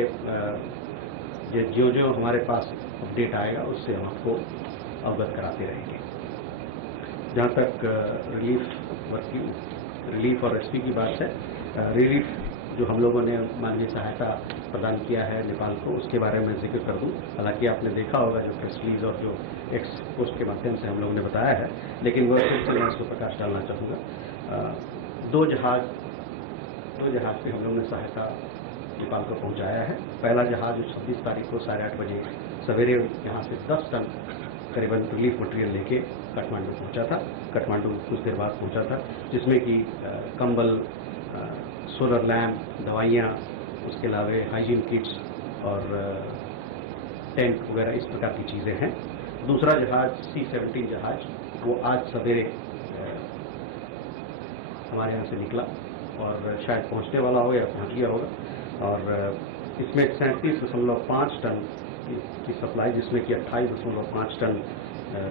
जो जो हमारे पास अपडेट आएगा उससे हम आपको अवगत कराते रहेंगे। जहाँ तक रिलीफ और रेस्क्यू की बात है, रिलीफ जो हम लोगों ने मानवीय सहायता प्रदान किया है नेपाल को, उसके बारे में जिक्र कर दूं। हालांकि आपने देखा होगा जो प्रेस रिलीज और जो एक्स पोस्ट के माध्यम से हम लोगों ने बताया है, लेकिन वह फिर से मैं इसको प्रकाश डालना चाहूँगा। 2 जहाज पे हम लोगों ने सहायता नेपाल को पहुंचाया है। पहला जहाज 26 तारीख को 8:30 बजे सवेरे यहाँ से 10 टन करीबन रिलीफ मटेरियल लेके काठमांडू पहुंचा था। काठमांडू कुछ देर बाद पहुंचा था, जिसमें कि कंबल, सोलर लैम्प, दवाइयाँ, उसके अलावा हाइजीन किट्स और टेंट वगैरह इस प्रकार की चीज़ें हैं। दूसरा जहाज C-17 जहाज वो आज सवेरे हमारे यहाँ से निकला और शायद पहुँचने वाला हो या पहुँच गया होगा। और इसमें 37.5 टन की सप्लाई, जिसमें कि 28.5 टन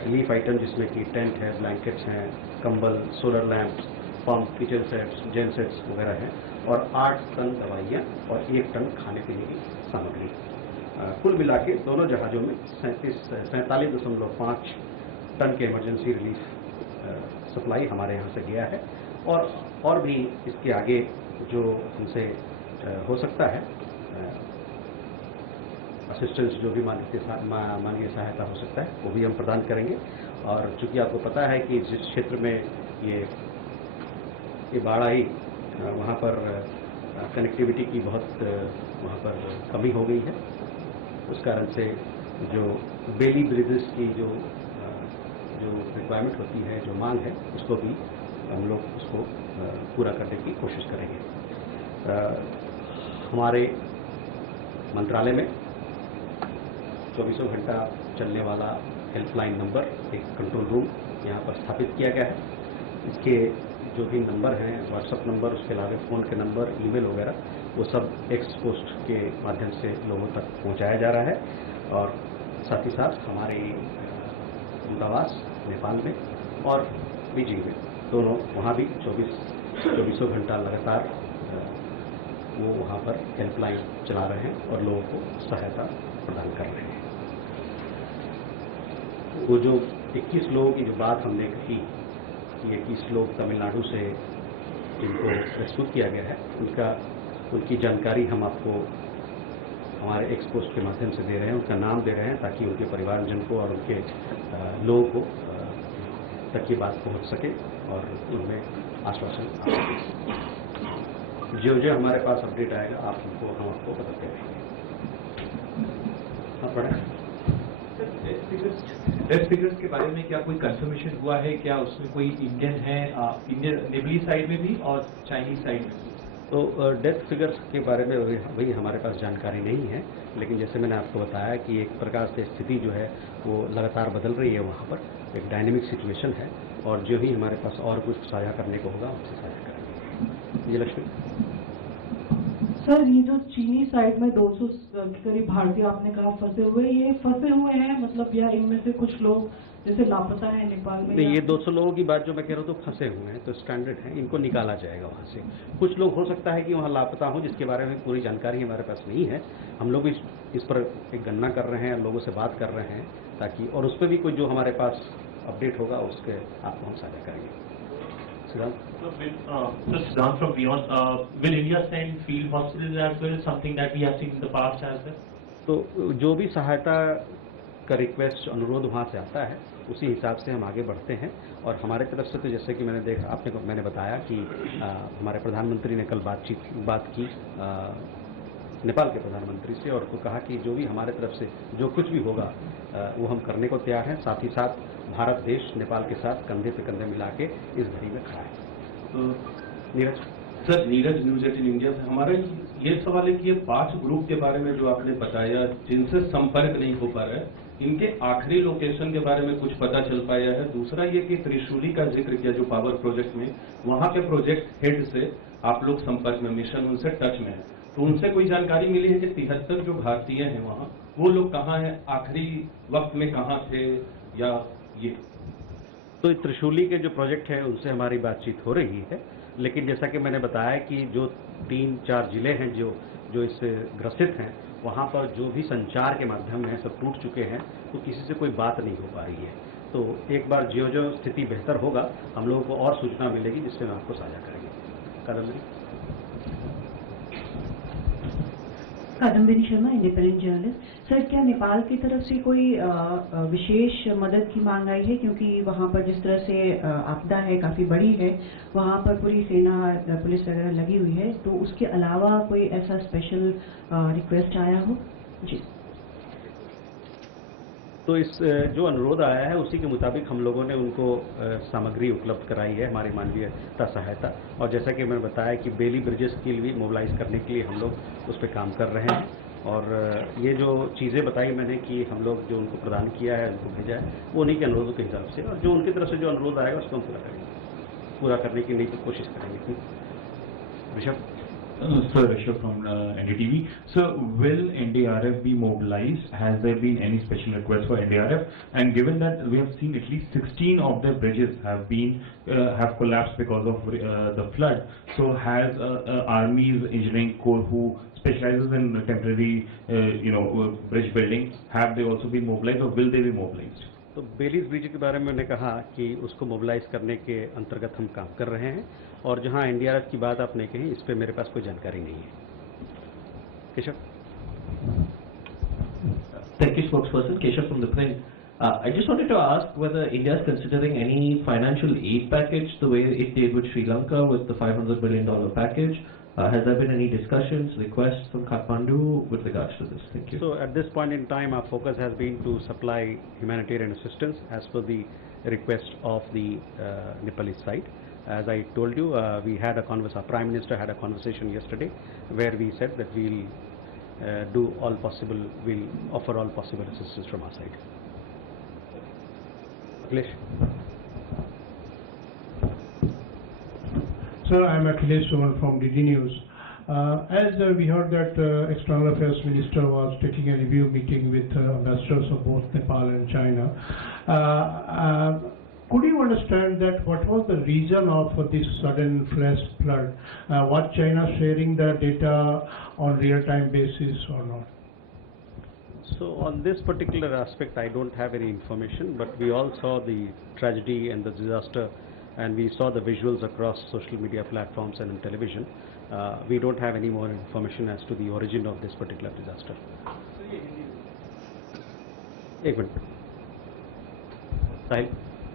रिलीफ आइटम, जिसमें कि टेंट है, ब्लैंकेट्स हैं, कंबल, solar lamps, pump, kitchen sets, gen sets वगैरह हैं, और 8 टन दवाइयाँ और 1 टन खाने पीने की सामग्री। कुल मिला के दोनों जहाज़ों में 47.5 टन के इमरजेंसी रिलीफ सप्लाई हमारे यहाँ से गया है। और भी इसके आगे जो हमसे हो सकता है असिस्टेंस, जो भी मानवीय सहायता हो सकता है, वो भी हम प्रदान करेंगे। और चूंकि आपको पता है कि जिस क्षेत्र में ये बाढ़ आई, वहाँ पर कनेक्टिविटी की बहुत वहाँ पर कमी हो गई है। उस कारण से जो बेली ब्रिजेस की जो रिक्वायरमेंट होती है, जो मांग है, उसको भी हम लोग उसको पूरा करने की कोशिश करेंगे। हमारे मंत्रालय में 24 घंटा चलने वाला हेल्पलाइन नंबर, एक कंट्रोल रूम यहाँ पर स्थापित किया गया है। इसके जो भी नंबर हैं, व्हाट्सएप नंबर, उसके अलावा फ़ोन के नंबर, ईमेल वगैरह, वो सब एक्स पोस्ट के माध्यम से लोगों तक पहुँचाया जा रहा है। और साथ ही साथ हमारे दूतावास नेपाल में और बीजिंग में, दोनों वहाँ भी 24 घंटा लगातार वो वहाँ पर हेल्पलाइन चला रहे हैं और लोगों को सहायता प्रदान कर रहे हैं। वो जो 21 लोगों की जो बात हमने कही, ये 21 लोग तमिलनाडु से जिनको प्रस्तुत किया गया है, उनकी जानकारी हम आपको हमारे एक्सपोस्ट के माध्यम से दे रहे हैं, उनका नाम दे रहे हैं, ताकि उनके परिवारजन को और उनके लोगों को तक ये बात पहुंच सके और उनमें आश्वासन आ सके। जो हमारे पास अपडेट आएगा हम आपको बताते रहेंगे। हाँ, पढ़ें। डेथ फिगर्स के बारे में क्या कोई कंफर्मेशन हुआ है? क्या उसमें कोई इंडियन है, इंडियन नेबली साइड में भी और चाइनीज साइड में भी? तो डेथ फिगर्स के बारे में वही हमारे पास जानकारी नहीं है, लेकिन जैसे मैंने आपको बताया कि एक प्रकार से स्थिति जो है वो लगातार बदल रही है, वहाँ पर एक डायनेमिक सिचुएशन है, और जो ही हमारे पास और कुछ साझा करने को होगा उससे साझा करेंगे। जी लक्ष्मी सर, ये जो चीनी साइड में 200 के करीब भारतीय आपने कहा फंसे हुए, ये फंसे हुए हैं मतलब, या इनमें से कुछ लोग जैसे लापता है नेपाल में? नहीं, ये 200 लोगों की बात जो मैं कह रहा हूँ तो फंसे हुए हैं, तो स्टैंडर्ड है, इनको निकाला जाएगा वहाँ से। कुछ लोग हो सकता है कि वहाँ लापता हों, जिसके बारे में पूरी जानकारी हमारे पास नहीं है। हम लोग इस पर एक गणना कर रहे हैं, लोगों से बात कर रहे हैं, ताकि और उस पर भी कोई जो हमारे पास अपडेट होगा उसके आपको हम साझा करेंगे। Siddhant from Beyond, will India send field hospitals as well, something that we have seen in the past as well? तो जो भी सहायता का रिक्वेस्ट, अनुरोध वहाँ से आता है, उसी हिसाब से हम आगे बढ़ते हैं। और हमारे तरफ से तो जैसे कि मैंने बताया कि हमारे प्रधानमंत्री ने कल बात की नेपाल के प्रधानमंत्री से, और उनको कहा कि जो भी हमारे तरफ से जो कुछ भी होगा वो हम करने को तैयार हैं। साथ ही साथ भारत देश नेपाल के साथ कंधे पे कंधे मिला के इस घड़ी में खड़ा है। तो नीरज सर, नीरज न्यूज 18 इंडिया से हमारा ये सवाल है कि ये 5 ग्रुप के बारे में जो आपने बताया, जिनसे संपर्क नहीं हो पा रहा है, इनके आखिरी लोकेशन के बारे में कुछ पता चल पाया है? दूसरा ये कि त्रिशूली का जिक्र किया जो पावर प्रोजेक्ट में, वहां के प्रोजेक्ट हेड से आप लोग संपर्क में, मिशन उनसे टच में है, तो उनसे कोई जानकारी मिली है कि 73 जो भारतीय हैं वहाँ, वो लोग कहाँ हैं, आखिरी वक्त में कहाँ थे, या ये? तो त्रिशूली के जो प्रोजेक्ट है उनसे हमारी बातचीत हो रही है, लेकिन जैसा कि मैंने बताया कि जो 3-4 जिले हैं जो इससे ग्रसित हैं, वहाँ पर जो भी संचार के माध्यम हैं सब टूट चुके हैं, तो किसी से कोई बात नहीं हो पा रही है। तो एक बार जो स्थिति बेहतर होगा, हम लोगों को और सूचना मिलेगी, जिससे हम आपको साझा करेंगे। कादम्बरी कादम्बिनी शर्मा, इंडिपेंडेंट जर्नलिस्ट। सर, क्या नेपाल की तरफ से कोई विशेष मदद की मांग आई है, क्योंकि वहाँ पर जिस तरह से आपदा है काफ़ी बड़ी है, वहाँ पर पूरी सेना पुलिस वगैरह लगी हुई है, तो उसके अलावा कोई ऐसा स्पेशल रिक्वेस्ट आया हो? जी। तो इस जो अनुरोध आया है उसी के मुताबिक हम लोगों ने उनको सामग्री उपलब्ध कराई है, हमारी मानवीयता सहायता। और जैसा कि मैंने बताया कि बेली ब्रिजेस की भी मोबिलाइज करने के लिए हम लोग उस पर काम कर रहे हैं। और ये जो चीज़ें बताई मैंने कि हम लोग जो उनको प्रदान किया है, उनको भेजा है, वो उन्हीं के अनुरोधों के हिसाब से, और जो उनकी तरफ से जो अनुरोध आएगा उसको हम पूरा करेंगे, पूरा करने की नहीं तो कोशिश करेंगे। Rishabh. Sir, Rishabh from NDTV. Sir, will NDRF be mobilized? Has there been any special request for NDRF? And given that we have seen at least 16 of the bridges have collapsed because of the flood, so has Army's engineering corps, who specializes in temporary, bridge building, have they also been mobilized, or will they be mobilized? तो बेलीज ब्रिज के बारे में मैंने कहा कि उसको मोबिलाइज करने के अंतर्गत हम काम कर रहे हैं, और जहां एनडीआरएफ की बात आपने कही, इस पे मेरे पास कोई जानकारी नहीं है। Keshav. Thank you, spokesperson. Keshav from the print. I just wanted to ask whether India is considering any financial aid package the way it did with Sri Lanka with the $500 billion package. Has there been any discussions, requests from Kathmandu with regards to this? Thank you. So at this point in time, our focus has been to supply humanitarian assistance as per the request of the Nepalese side. As I told you, our Prime Minister had a conversation yesterday where we said that we'll offer all possible assistance from our side. Akhilesh. Sir, I am Akhilesh Suman from DD News. As we heard that External Affairs Minister was taking a review meeting with ambassadors of both Nepal and China. Could you understand that what was the reason of this sudden flash flood? Was China sharing the data on real-time basis or not? So on this particular aspect, I don't have any information, but we all saw the tragedy and the disaster, and we saw the visuals across social media platforms and on television. We don't have any more information as to the origin of this particular disaster. Ek minute. Sahil.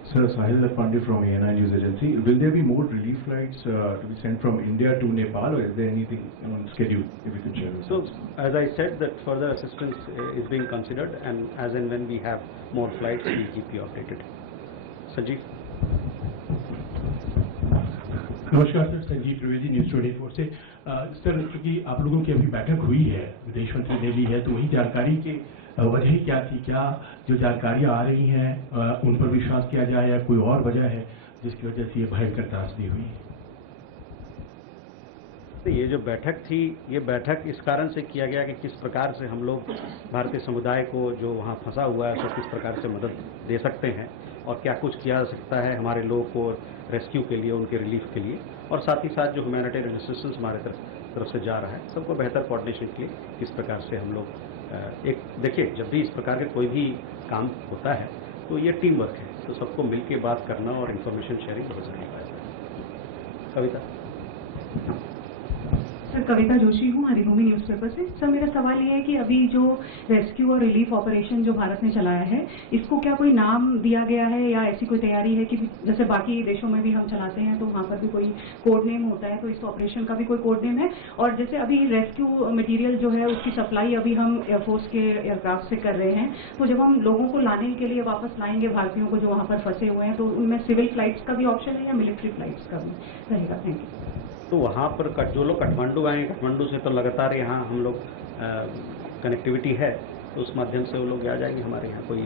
Sir, Sahil Pandey from ANI News Agency. Will there be more relief flights to be sent from India to Nepal, or is there anything on schedule, if you could share with us? So, as I said, that further assistance is being considered, and as and when we have more flights, we'll keep you updated. Sanjeev. नमस्कार सर, संजीव त्रिवेदी, न्यूज़ 24 से। सर, चूँकि आप लोगों की अभी बैठक हुई है, विदेश मंत्री ने ली है, तो वही जानकारी की वजह क्या थी? क्या जो जानकारियाँ आ रही हैं उन पर विश्वास किया जाए, या कोई और वजह है जिसकी वजह से ये भयंकर त्रासदी हुई? तो ये जो बैठक थी, ये बैठक इस कारण से किया गया कि किस प्रकार से हम लोग भारतीय समुदाय को जो वहाँ फंसा हुआ है उसको किस प्रकार से मदद दे सकते हैं, और क्या कुछ किया जा सकता है हमारे लोगों को रेस्क्यू के लिए, उनके रिलीफ के लिए, और साथ ही साथ जो ह्यूमैनिटेरियन असिस्टेंस हमारे तरफ से जा रहा है, सबको बेहतर कोऑर्डिनेशन के लिए किस प्रकार से हम लोग देखिए, जब भी इस प्रकार के कोई भी काम होता है तो ये टीम वर्क है, तो सबको मिल के बात करना और इन्फॉर्मेशन शेयरिंग बहुत जरूरी है। कविता। सर, कविता जोशी हूँ, हरिभूमि न्यूज़पेपर से। सर, मेरा सवाल ये है कि अभी जो रेस्क्यू और रिलीफ ऑपरेशन जो भारत ने चलाया है, इसको क्या कोई नाम दिया गया है, या ऐसी कोई तैयारी है कि जैसे बाकी देशों में भी हम चलाते हैं तो वहाँ पर भी कोई कोड नेम होता है, तो इस ऑपरेशन का भी कोई कोड नेम है? और जैसे अभी रेस्क्यू मटीरियल जो है उसकी सप्लाई अभी हम एयरफोर्स के एयरक्राफ्ट से कर रहे हैं, तो जब हम लोगों को लाने के लिए वापस लाएंगे भारतीयों को जो वहाँ पर फंसे हुए हैं, तो उनमें सिविल फ्लाइट्स का भी ऑप्शन है या मिलिट्री फ्लाइट्स का भी रहेगा? Thank you. तो वहाँ पर जो लोग काठमांडू आए, काठमांडू से तो लगातार यहाँ हम लोग कनेक्टिविटी है, तो उस माध्यम से वो लोग आ जाएंगे हमारे यहाँ, कोई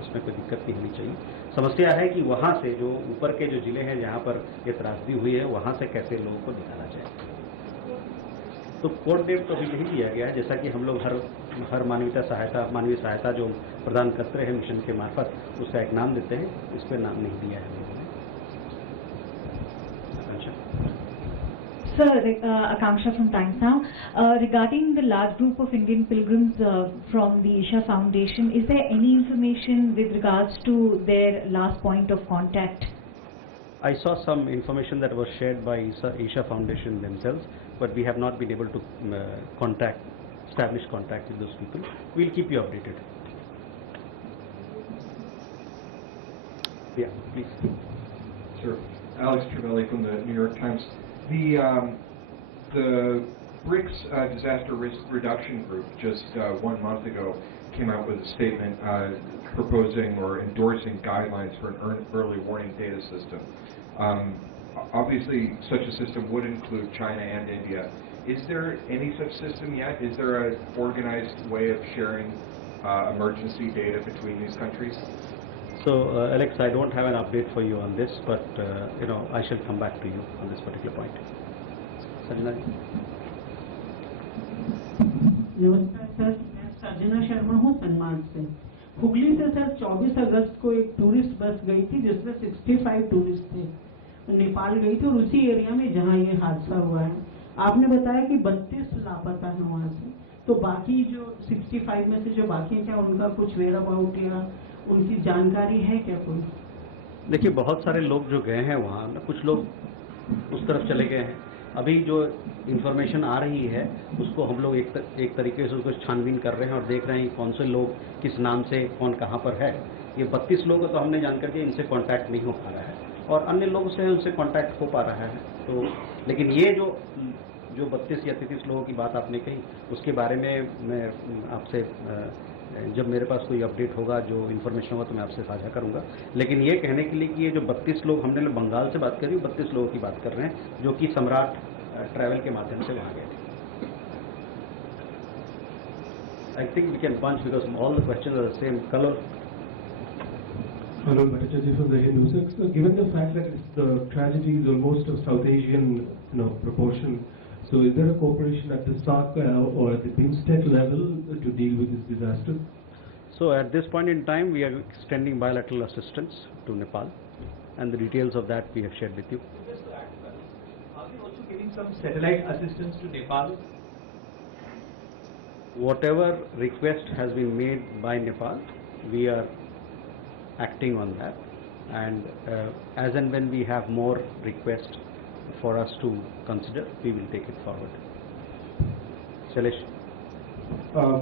उसमें कोई दिक्कत नहीं होनी चाहिए। समस्या है कि वहाँ से जो ऊपर के जो जिले हैं जहाँ पर ये त्रासदी हुई है, वहाँ से कैसे लोगों को निकाला जाए। तो कोड नेम तो अभी नहीं दिया गया है, जैसा कि हम लोग हर मानवीय सहायता जो प्रदान करते हैं मिशन के मार्फत, उसका एक नाम देते हैं, इस पर नाम नहीं दिया है। Sir, Akanksha from Times Now. Regarding the large group of Indian pilgrims from the Isha Foundation, is there any information with regards to their last point of contact? I saw some information that was shared by Isha Foundation themselves, but we have not been able to contact establish contact with those people. We'll keep you updated. Yeah, please. Sir, Alex Travelli from the New York Times. The BRICS Disaster Risk Reduction Group just 1 month ago came out with a statement proposing or endorsing guidelines for an early warning data system. Obviously, such a system would include China and India. Is there any such system yet? Is there an organized way of sharing emergency data between these countries? So, Alex, I don't have an update for you on this, but I shall come back to you on this particular point. Sanjana ji? नमस्कार सर, मैं संजना शर्मा हूँ सनमार्ग से। हुगली से सर 24 अगस्त को एक tourist bus गई थी जिसमें 65 टूरिस्ट थे। नेपाल गई थी और उसी एरिया में जहाँ ये हादसा हुआ है। आपने बताया कि 32 लापता हैं वहाँ से, तो बाकी जो 65 में से जो बाकी हैं, क्या उनका कुछ वेयर अबाउट या उनकी जानकारी है क्या कोई? देखिए, बहुत सारे लोग जो गए हैं वहाँ, कुछ लोग उस तरफ चले गए हैं। अभी जो इंफॉर्मेशन आ रही है उसको हम लोग एक तरीके से उसको छानबीन कर रहे हैं और देख रहे हैं कि कौन से लोग किस नाम से कौन कहाँ पर है। ये 32 लोगों तो हमने जानकर के इनसे कांटेक्ट नहीं हो पा रहा है और अन्य लोगों से उनसे कांटेक्ट हो पा रहा है। तो लेकिन ये जो 32 या 33 लोगों की बात आपने कही, उसके बारे में मैं आपसे जब मेरे पास कोई अपडेट होगा, जो इन्फॉर्मेशन होगा, तो मैं आपसे साझा करूंगा। लेकिन ये कहने के लिए कि ये जो 32 लोग, हमने बंगाल से बात करी, 32 लोगों की बात कर रहे हैं जो कि सम्राट ट्रैवल के माध्यम से वहाँ गए थे। I think we can punch because all the question are the same colour. Hello, Bhattacharya from the Hindu. So, given the fact that the tragedy is almost of South Asian, proportion, so is there a cooperation at the SAARC or at the BIMSTEC level to deal with this disaster? So, at this point in time, we are extending bilateral assistance to Nepal, and the details of that we have shared with you. Just to add to that, are we also giving some satellite assistance to Nepal? Whatever request has been made by Nepal, we are acting on that, and as and when we have more requests for us to consider, we will take it forward. Shailesh.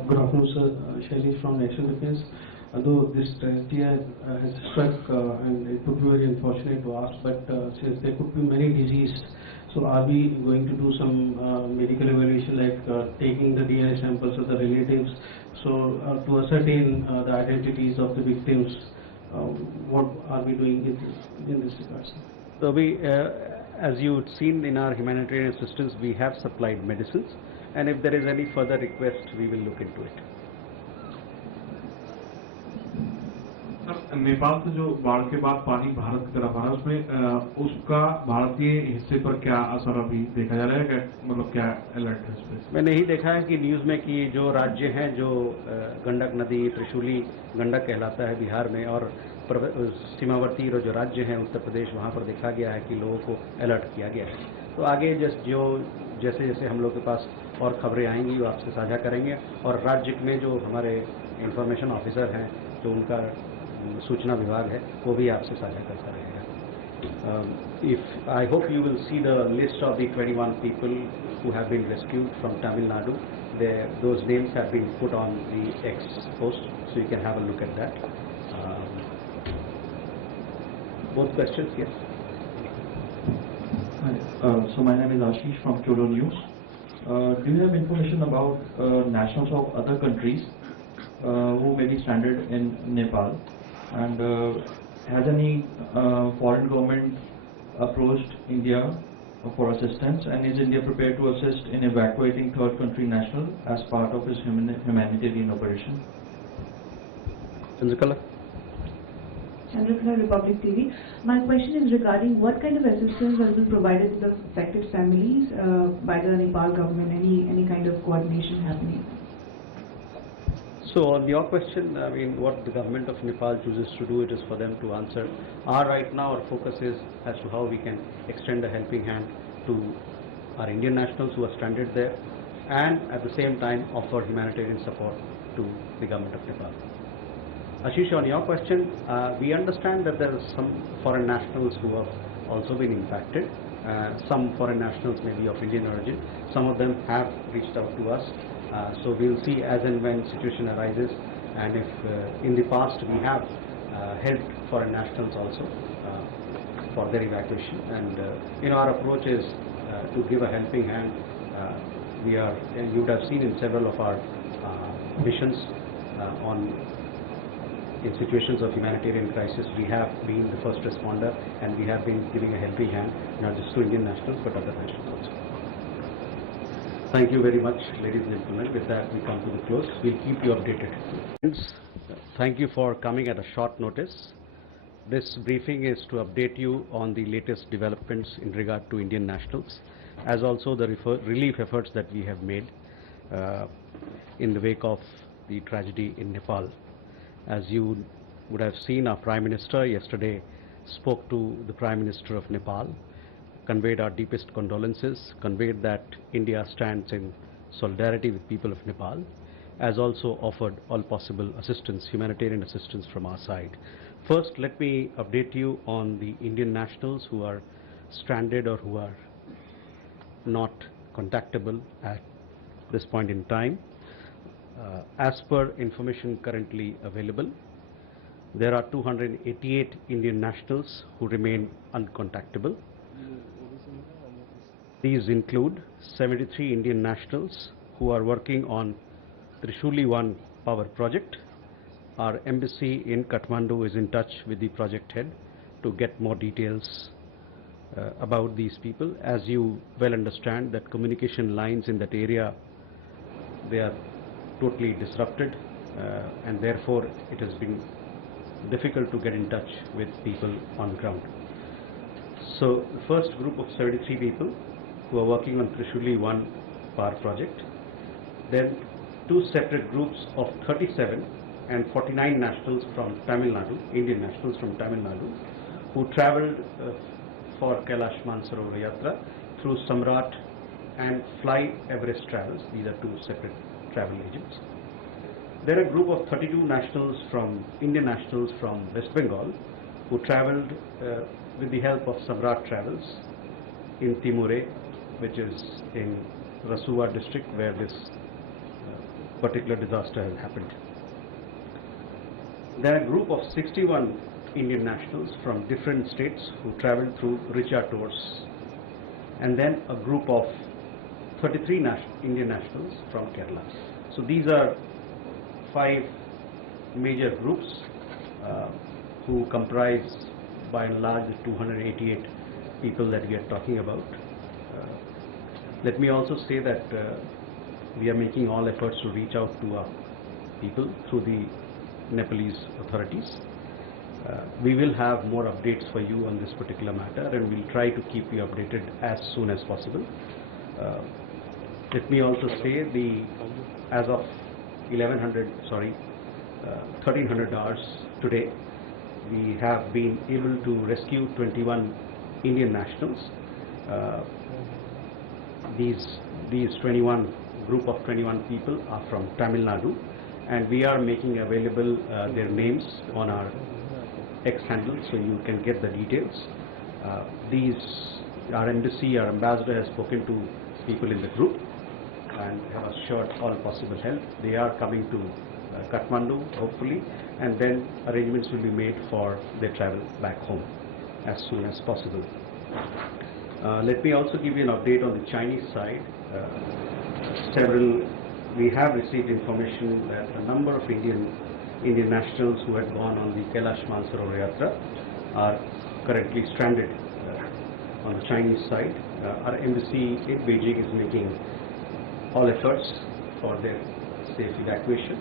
Good afternoon, sir. Shailesh from National Defense. Although this tragedy has struck, and it would be very unfortunate to ask, but since there could be many deceased, so are we going to do some medical evaluation, like taking the DNA samples of the relatives, so to ascertain the identities of the victims? What are we doing in this regard, sir? So we, as you've seen in our humanitarian assistance, we have supplied medicines, and if there is any further request, we will look into it. Nepal से जो बाढ़ के बाद पानी भारत की तरफ आ रहा है, उसमें उसका भारतीय हिस्से पर क्या असर अभी देखा जा रहा है? मतलब क्या अलर्ट है इसमें? मैंने ही देखा है कि न्यूज़ में कि जो राज्य हैं, जो गंडक नदी, त्रिशूली गंडक कहलाता है बिहार में, और सीमावर्ती जो राज्य हैं उत्तर प्रदेश, वहाँ पर देखा गया है कि लोगों को अलर्ट किया गया है। तो आगे जैसे जैसे हम लोग के पास और खबरें आएंगी वो आपसे साझा करेंगे, और राज्य में जो हमारे इंफॉर्मेशन ऑफिसर हैं, जो उनका सूचना विभाग है, वो भी आपसे साझा करता रहेगा। I hope you will see the list of the 21 people who have been rescued from Tamil Nadu. Those names have been put on the X post, so you can have a look at that. Both questions, yes. Hi, so my name is Ashish from Kyolo News. Do you have information about nationals of other countries who may be stranded in Nepal? And has any foreign government approached India for assistance? And is India prepared to assist in evacuating third country national as part of its humanitarian operation? Chandrakala. Chandrakala, Republic TV. My question is regarding what kind of assistance has been provided to the affected families by the Nepal government, any kind of coordination happening? So on your question, I mean, what the government of Nepal chooses to do, it is for them to answer. Right now our focus is as to how we can extend a helping hand to our Indian nationals who are stranded there, and at the same time offer humanitarian support to the government of Nepal. Ashish, on your question, we understand that there are some foreign nationals who have also been impacted. Some foreign nationals may be of Indian origin. Some of them have reached out to us. So we'll see as and when situation arises, and if in the past we have helped foreign nationals also for their evacuation, and our approach is to give a helping hand. You would have seen in several of our missions in situations of humanitarian crisis, we have been the first responder, and we have been giving a helping hand, not just to Indian nationals but other nationals also. Thank you very much, ladies and gentlemen. With that, we come to the close. We'll keep you updated. Friends, thank you for coming at a short notice. This briefing is to update you on the latest developments in regard to Indian nationals, as also the relief efforts that we have made in the wake of the tragedy in Nepal. As you would have seen, our Prime Minister yesterday spoke to the Prime Minister of Nepal, conveyed our deepest condolences, conveyed that India stands in solidarity with people of Nepal, as also offered all possible assistance, humanitarian assistance from our side. First, let me update you on the Indian nationals who are stranded or who are not contactable at this point in time. As per information currently available, there are 288 Indian nationals who remain uncontactable. These include 73 Indian nationals who are working on Trishuli 1 power project. Our embassy in Kathmandu is in touch with the project head to get more details about these people. As you well understand, that communication lines in that area, they are totally disrupted, and therefore it has been difficult to get in touch with people on ground. So the first group of 73 people who are working on Trishuli 1 power project, then two separate groups of 37 and 49 nationals from Tamil Nadu, Indian nationals from Tamil Nadu, who travelled for Kailash Mansarovar Yatra through Samrat and Fly Everest Travels. These are two separate travel agents. There are a group of 32 nationals from Indian nationals from West Bengal who travelled with the help of Samrat Travels in Timure, which is in Rasuwa district where this particular disaster has happened. There are a group of 61 Indian nationals from different states who travelled through Richa Tours, and then a group of 33 Indian nationals from Kerala. So these are 5 major groups who comprise by and large the 288 people that we are talking about. Let me also say that we are making all efforts to reach out to our people through the Nepalese authorities. We will have more updates for you on this particular matter, and we'll try to keep you updated as soon as possible. Let me also say, as of 1300 hours today, we have been able to rescue 21 Indian nationals. These 21 group of 21 people are from Tamil Nadu, and we are making available their names on our X handle, so you can get the details. Our embassy, our ambassador has spoken to people in the group and have assured all possible help. They are coming to Kathmandu, hopefully, and then arrangements will be made for their travel back home as soon as possible. Let me also give you an update on the Chinese side. We have received information that a number of Indian nationals who had gone on the Kailash Mansarovar Yatra are currently stranded on the Chinese side. Our embassy in Beijing is making all efforts for their safe evacuation.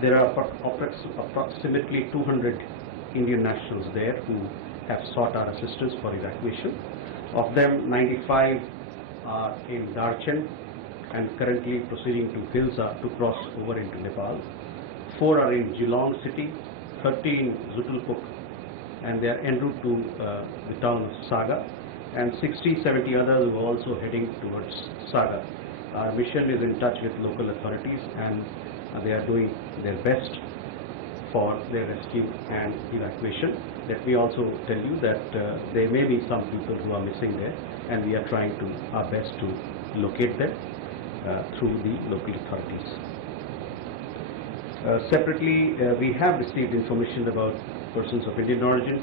There are approximately 200 Indian nationals there who have sought our assistance for evacuation. Of them, 95 are in Darchen and currently proceeding to Hilsa to cross over into Nepal. 4 are in Geelong city, 30 in Zutulpuk, and they are en route to the town of Saga, and 60-70 others who are also heading towards Saga. Our mission is in touch with local authorities, and they are doing their best for their rescue and evacuation. Let me also tell you that there may be some people who are missing there, and we are trying our best to locate them. through the local authorities. Separately, we have received information about persons of Indian origin,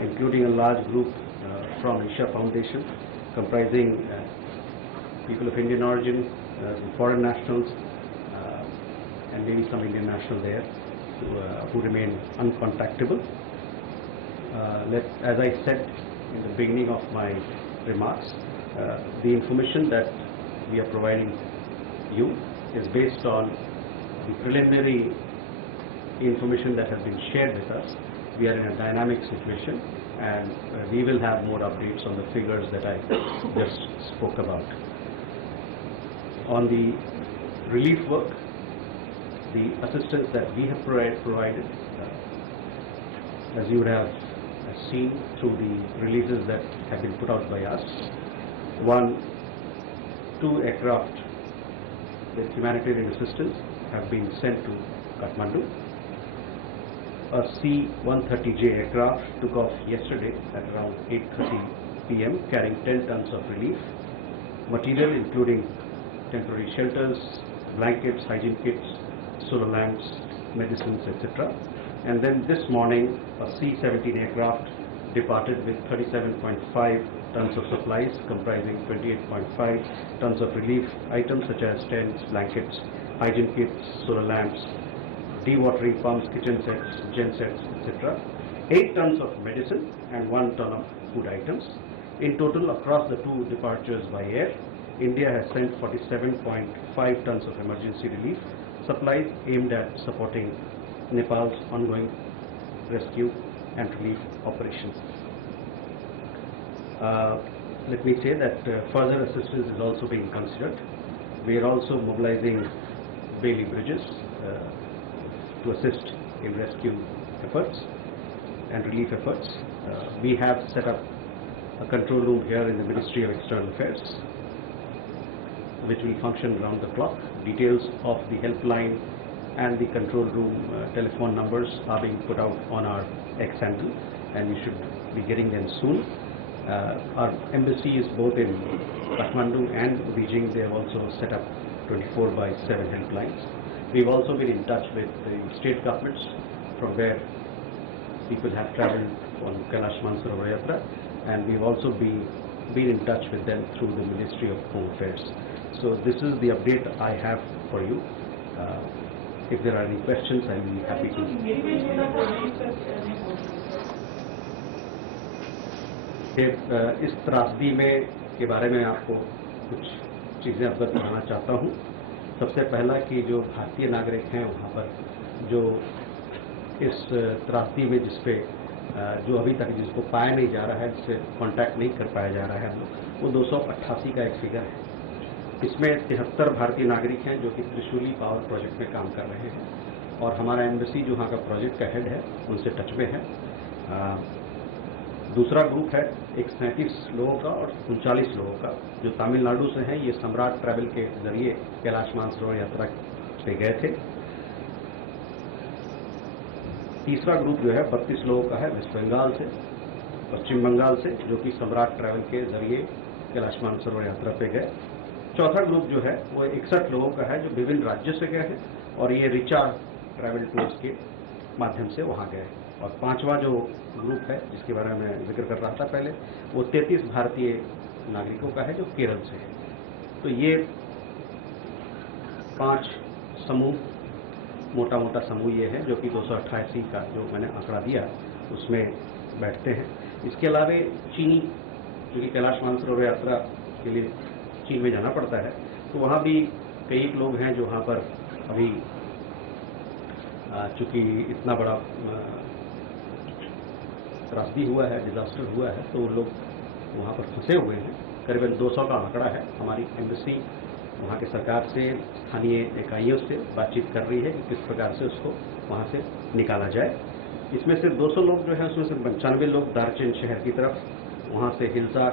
including a large group from Isha Foundation, comprising people of Indian origin, foreign nationals, and maybe some Indian national there who remain uncontactable. As I said in the beginning of my remarks, the information that we are providing you is based on the preliminary information that has been shared with us. We are in a dynamic situation, and we will have more updates on the figures that I just spoke about. On the relief work, the assistance that we have provided, as you would have seen through the releases that have been put out by us, 2 aircraft with humanitarian assistance have been sent to Kathmandu. A C-130J aircraft took off yesterday at around 8:30 p.m. carrying 10 tons of relief material, including temporary shelters, blankets, hygiene kits, solar lamps, medicines, etc. And then this morning, a C-17 aircraft departed with 37.5 tons of supplies, comprising 28.5 tons of relief items such as tents, blankets, hygiene kits, solar lamps, dewatering pumps, kitchen sets, gen sets, etc. 8 tons of medicine and 1 ton of food items. In total, across the 2 departures by air, India has sent 47.5 tons of emergency relief supplies aimed at supporting Nepal's ongoing rescue and relief operations. Let me say that further assistance is also being considered. We are also mobilizing Bailey bridges to assist in rescue efforts and relief efforts. We have set up a control room here in the Ministry of External Affairs, which will function round the clock. Details of the helpline and the control room telephone numbers are being put out on our X handle, and you should be getting them soon. Our embassy is both in Kathmandu and Beijing. They have also set up 24/7 helplines. We've also been in touch with the state governments from where people have traveled on Kailash Mansarovar Yatra, and we've also been in touch with them through the Ministry of Home Affairs. So this is the update I have for you. If there are any questions, I'll be happy to. इस त्रासदी में के बारे में आपको कुछ चीज़ें अवगत कराना चाहता हूँ। सबसे पहला कि जो भारतीय नागरिक हैं वहाँ पर जो इस त्रासदी में जो अभी तक जिसको पाया नहीं जा रहा है, जिससे कांटेक्ट नहीं कर पाया जा रहा है, वो 288 का एक फिगर है। इसमें 73 भारतीय नागरिक हैं जो कि त्रिशूली पावर प्रोजेक्ट में काम कर रहे हैं, और हमारा एम्बेसी जो वहाँ का प्रोजेक्ट का हेड है उनसे टच में है। दूसरा ग्रुप है एक 37 लोगों का और 39 लोगों का जो तमिलनाडु से हैं। ये सम्राट ट्रैवल के जरिए कैलाश मानसरोवर यात्रा पे गए थे। तीसरा ग्रुप जो है 32 लोगों का है वेस्ट बंगाल से, पश्चिम बंगाल से, जो कि सम्राट ट्रैवल के जरिए कैलाश मानसरोवर यात्रा पे गए। चौथा ग्रुप जो है वो 61 लोगों का है जो विभिन्न राज्यों से गए हैं और ये रिचा ट्रैवल टूर्स के माध्यम से वहाँ गए। और पांचवा जो ग्रुप है जिसके बारे में मैं जिक्र कर रहा था पहले, वो 33 भारतीय नागरिकों का है जो केरल से है। तो ये 5 समूह, मोटा मोटा समूह ये है जो कि 288 का जो मैंने आंकड़ा दिया उसमें बैठते हैं। इसके अलावा चीनी, जो कि कैलाश मानसरोवर यात्रा के लिए चीन में जाना पड़ता है, तो वहाँ भी कई लोग हैं जो वहाँ पर अभी चूँकि इतना बड़ा त्रासदी हुआ है, डिजास्टर हुआ है, तो लोग वहाँ पर फंसे हुए हैं। करीबन 200 का आंकड़ा है। हमारी एम्बेसी वहाँ के सरकार से, स्थानीय इकाइयों से बातचीत कर रही है कि किस प्रकार से उसको वहाँ से निकाला जाए। इसमें से 200 लोग जो है उसमें से 95 लोग दार्जिलिंग शहर की तरफ वहाँ से हिल्सा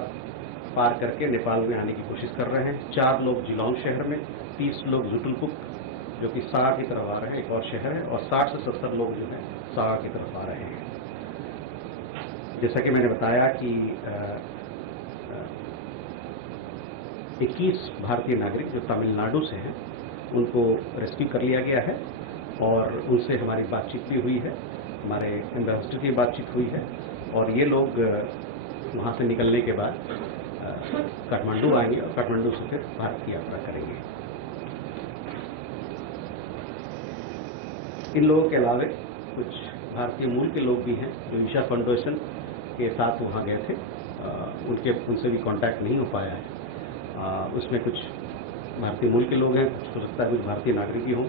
पार करके नेपाल में आने की कोशिश कर रहे हैं। 4 लोग जिलोंग शहर में, 30 लोग जुटुलपुक जो कि सागा की तरफ आ रहे हैं, एक और शहर है, और 60 से 70 लोग जो है सागा की तरफ आ रहे हैं। जैसा कि मैंने बताया कि 21 भारतीय नागरिक जो तमिलनाडु से हैं उनको रेस्क्यू कर लिया गया है और उनसे हमारी बातचीत भी हुई है, हमारे एम्बेसडर की बातचीत हुई है और ये लोग वहाँ से निकलने के बाद काठमांडू आएंगे और काठमांडू से फिर भारत की यात्रा करेंगे। इन लोगों के अलावा कुछ भारतीय मूल के लोग भी हैं जो ईशा फाउंडेशन के साथ वहाँ गए थे, उनसे भी कांटेक्ट नहीं हो पाया है। उसमें कुछ भारतीय मूल के लोग हैं, हो सकता है कुछ भारतीय नागरिक भी हों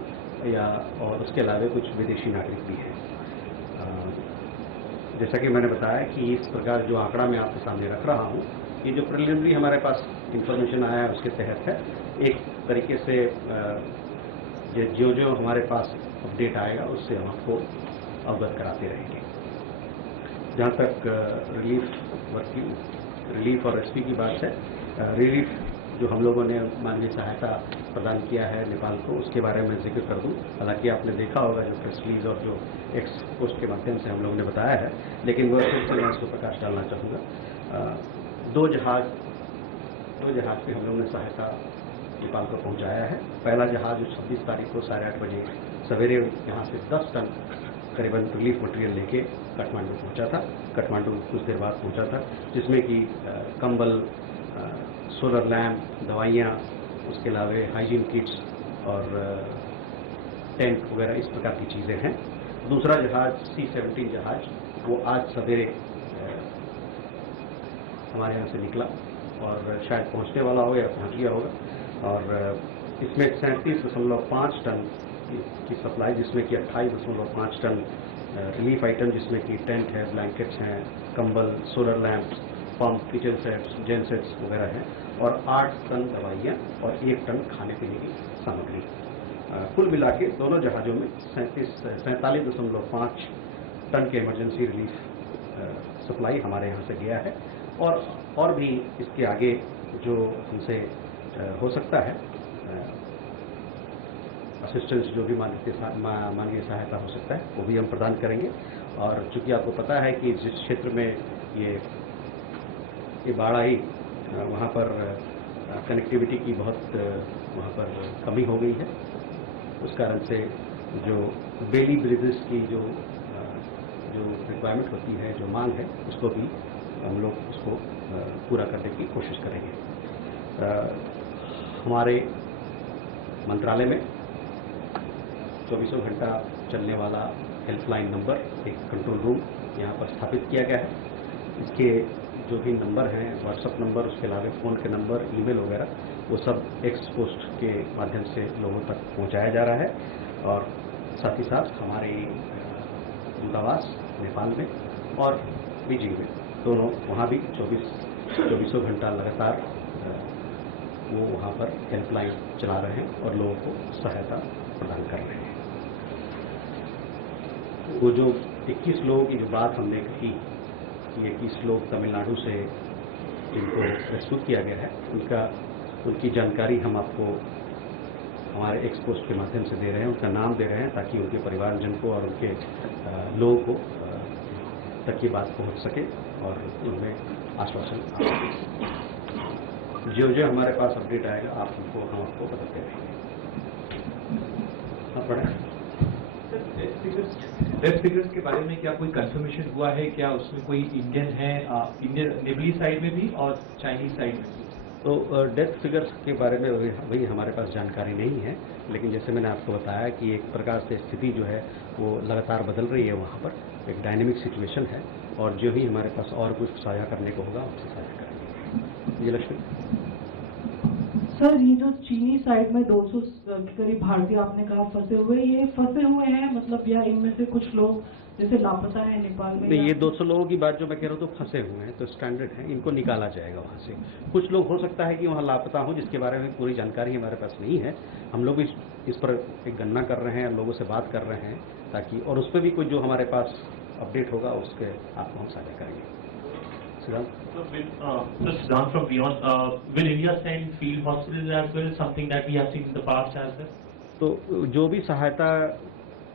या और उसके अलावा कुछ विदेशी नागरिक भी हैं। जैसा कि मैंने बताया कि इस प्रकार जो आंकड़ा मैं आपके सामने रख रहा हूँ, ये जो प्रिलिमिनरी हमारे पास इंफॉर्मेशन आया है उसके तहत है। एक तरीके से जो जो हमारे पास अपडेट आएगा उससे हम आपको अवगत कराते रहेंगे। जहाँ तक रिलीफ और रेस्क्यू की बात है, रिलीफ जो हम लोगों ने मानवीय सहायता प्रदान किया है नेपाल को, उसके बारे में जिक्र कर दूं। हालांकि आपने देखा होगा जो प्रेस रिलीज और जो एक्स पोस्ट के माध्यम से हम लोगों ने बताया है, लेकिन वो फिर से मैं इसको प्रकाश डालना चाहूँगा। दो जहाज पे हम लोगों ने सहायता नेपाल को पहुँचाया है। पहला जहाज 26 तारीख को 8:30 बजे सवेरे यहाँ से 10 टन करीबन रिलीफ मटेरियल लेके काठमांडू पहुँचा था। काठमांडू कुछ देर बाद पहुँचा था, जिसमें कि कंबल, सोलर लैम्प, दवाइयाँ, उसके अलावा हाइजीन किट्स और टेंट वगैरह इस प्रकार की चीज़ें हैं। दूसरा जहाज C-17 जहाज वो आज सवेरे हमारे यहाँ से निकला और शायद पहुँचने वाला हो या पहुँच गया होगा और इसमें 37.5 टन की सप्लाई, जिसमें कि 28.5 टन रिलीफ आइटम, जिसमें कि टेंट है, ब्लैंकेट्स हैं, कंबल, solar lamps, pump, kitchen sets, gen sets वगैरह हैं और 8 टन दवाइयाँ और 1 टन खाने पीने की सामग्री। कुल मिला के दोनों जहाज़ों में 47.5 टन के इमरजेंसी रिलीफ सप्लाई हमारे यहाँ से गया है और भी इसके आगे जो हमसे हो सकता है असिस्टेंस, जो भी मानवीय सहायता हो सकता है वो भी हम प्रदान करेंगे। और चूँकि आपको पता है कि जिस क्षेत्र में ये बाढ़ आई वहाँ पर कनेक्टिविटी की बहुत वहाँ पर कमी हो गई है। उस कारण से जो बेली ब्रिजेस की जो रिक्वायरमेंट होती है, जो मांग है, उसको भी हम लोग उसको पूरा करने की कोशिश करेंगे। हमारे मंत्रालय में 24 घंटा चलने वाला हेल्पलाइन नंबर, एक कंट्रोल रूम यहाँ पर स्थापित किया गया है। इसके जो भी नंबर हैं, व्हाट्सएप नंबर, उसके अलावा फ़ोन के नंबर, ईमेल वगैरह, वो सब एक्स पोस्ट के माध्यम से लोगों तक पहुँचाया जा रहा है। और साथ ही साथ हमारे दूतावास नेपाल में और बीजिंग में, दोनों वहाँ भी 24 घंटा लगातार वो वहाँ पर हेल्पलाइन चला रहे हैं और लोगों को सहायता प्रदान कर रहे हैं। वो जो 21 लोगों की जो बात हमने कही, 21 लोग तमिलनाडु से जिनको रेस्क्यू किया गया है, उनकी जानकारी हम आपको हमारे एक्सपोस्ट के माध्यम से दे रहे हैं, उनका नाम दे रहे हैं, ताकि उनके परिवारजन को और उनके लोगों को तक ये बात पहुंच सके और उनमें आश्वासन आ सके। जो हमारे पास अपडेट आएगा हम आपको बताते रहेंगे। आप पढ़ें। डेथ फिगर्स के बारे में क्या कोई कंफर्मेशन हुआ है? क्या उसमें कोई इंडियन है, इंडियन नेबली साइड में भी और चाइनीज साइड में भी? तो डेथ फिगर्स के बारे में वही हमारे पास जानकारी नहीं है, लेकिन जैसे मैंने आपको बताया कि एक प्रकार से स्थिति जो है वो लगातार बदल रही है, वहाँ पर एक डायनेमिक सिचुएशन है और जो ही हमारे पास और कुछ साझा करने को होगा उससे साझा करेंगे। ये लक्ष्मी सर, ये जो चीनी साइड में 200 के करीब भारतीय आपने कहा फंसे हुए हैं, मतलब या इनमें से कुछ लोग जैसे लापता है नेपाल में? नहीं, ये 200 लोगों की बात जो मैं कह रहा हूँ तो फंसे हुए हैं, तो स्टैंडर्ड है, इनको निकाला जाएगा वहाँ से। कुछ लोग हो सकता है कि वहाँ लापता हों, जिसके बारे में पूरी जानकारी हमारे पास नहीं है। हम लोग इस पर एक गणना कर रहे हैं, लोगों से बात कर रहे हैं, ताकि और उस पर भी कोई जो हमारे पास अपडेट होगा उसके आपको हम साझा करेंगे। Siddhant from Beyond, will India send field hospitals as well, something that we have seen in the past as well? तो जो भी सहायता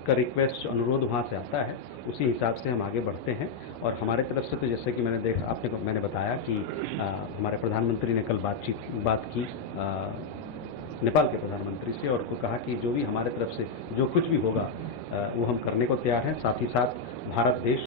जिसका रिक्वेस्ट अनुरोध वहाँ से आता है उसी हिसाब से हम आगे बढ़ते हैं। और हमारे तरफ से तो जैसे कि मैंने बताया कि हमारे प्रधानमंत्री ने कल बात की नेपाल के प्रधानमंत्री से और उनको कहा कि जो भी हमारे तरफ से जो कुछ भी होगा वो हम करने को तैयार हैं। साथ ही साथ भारत देश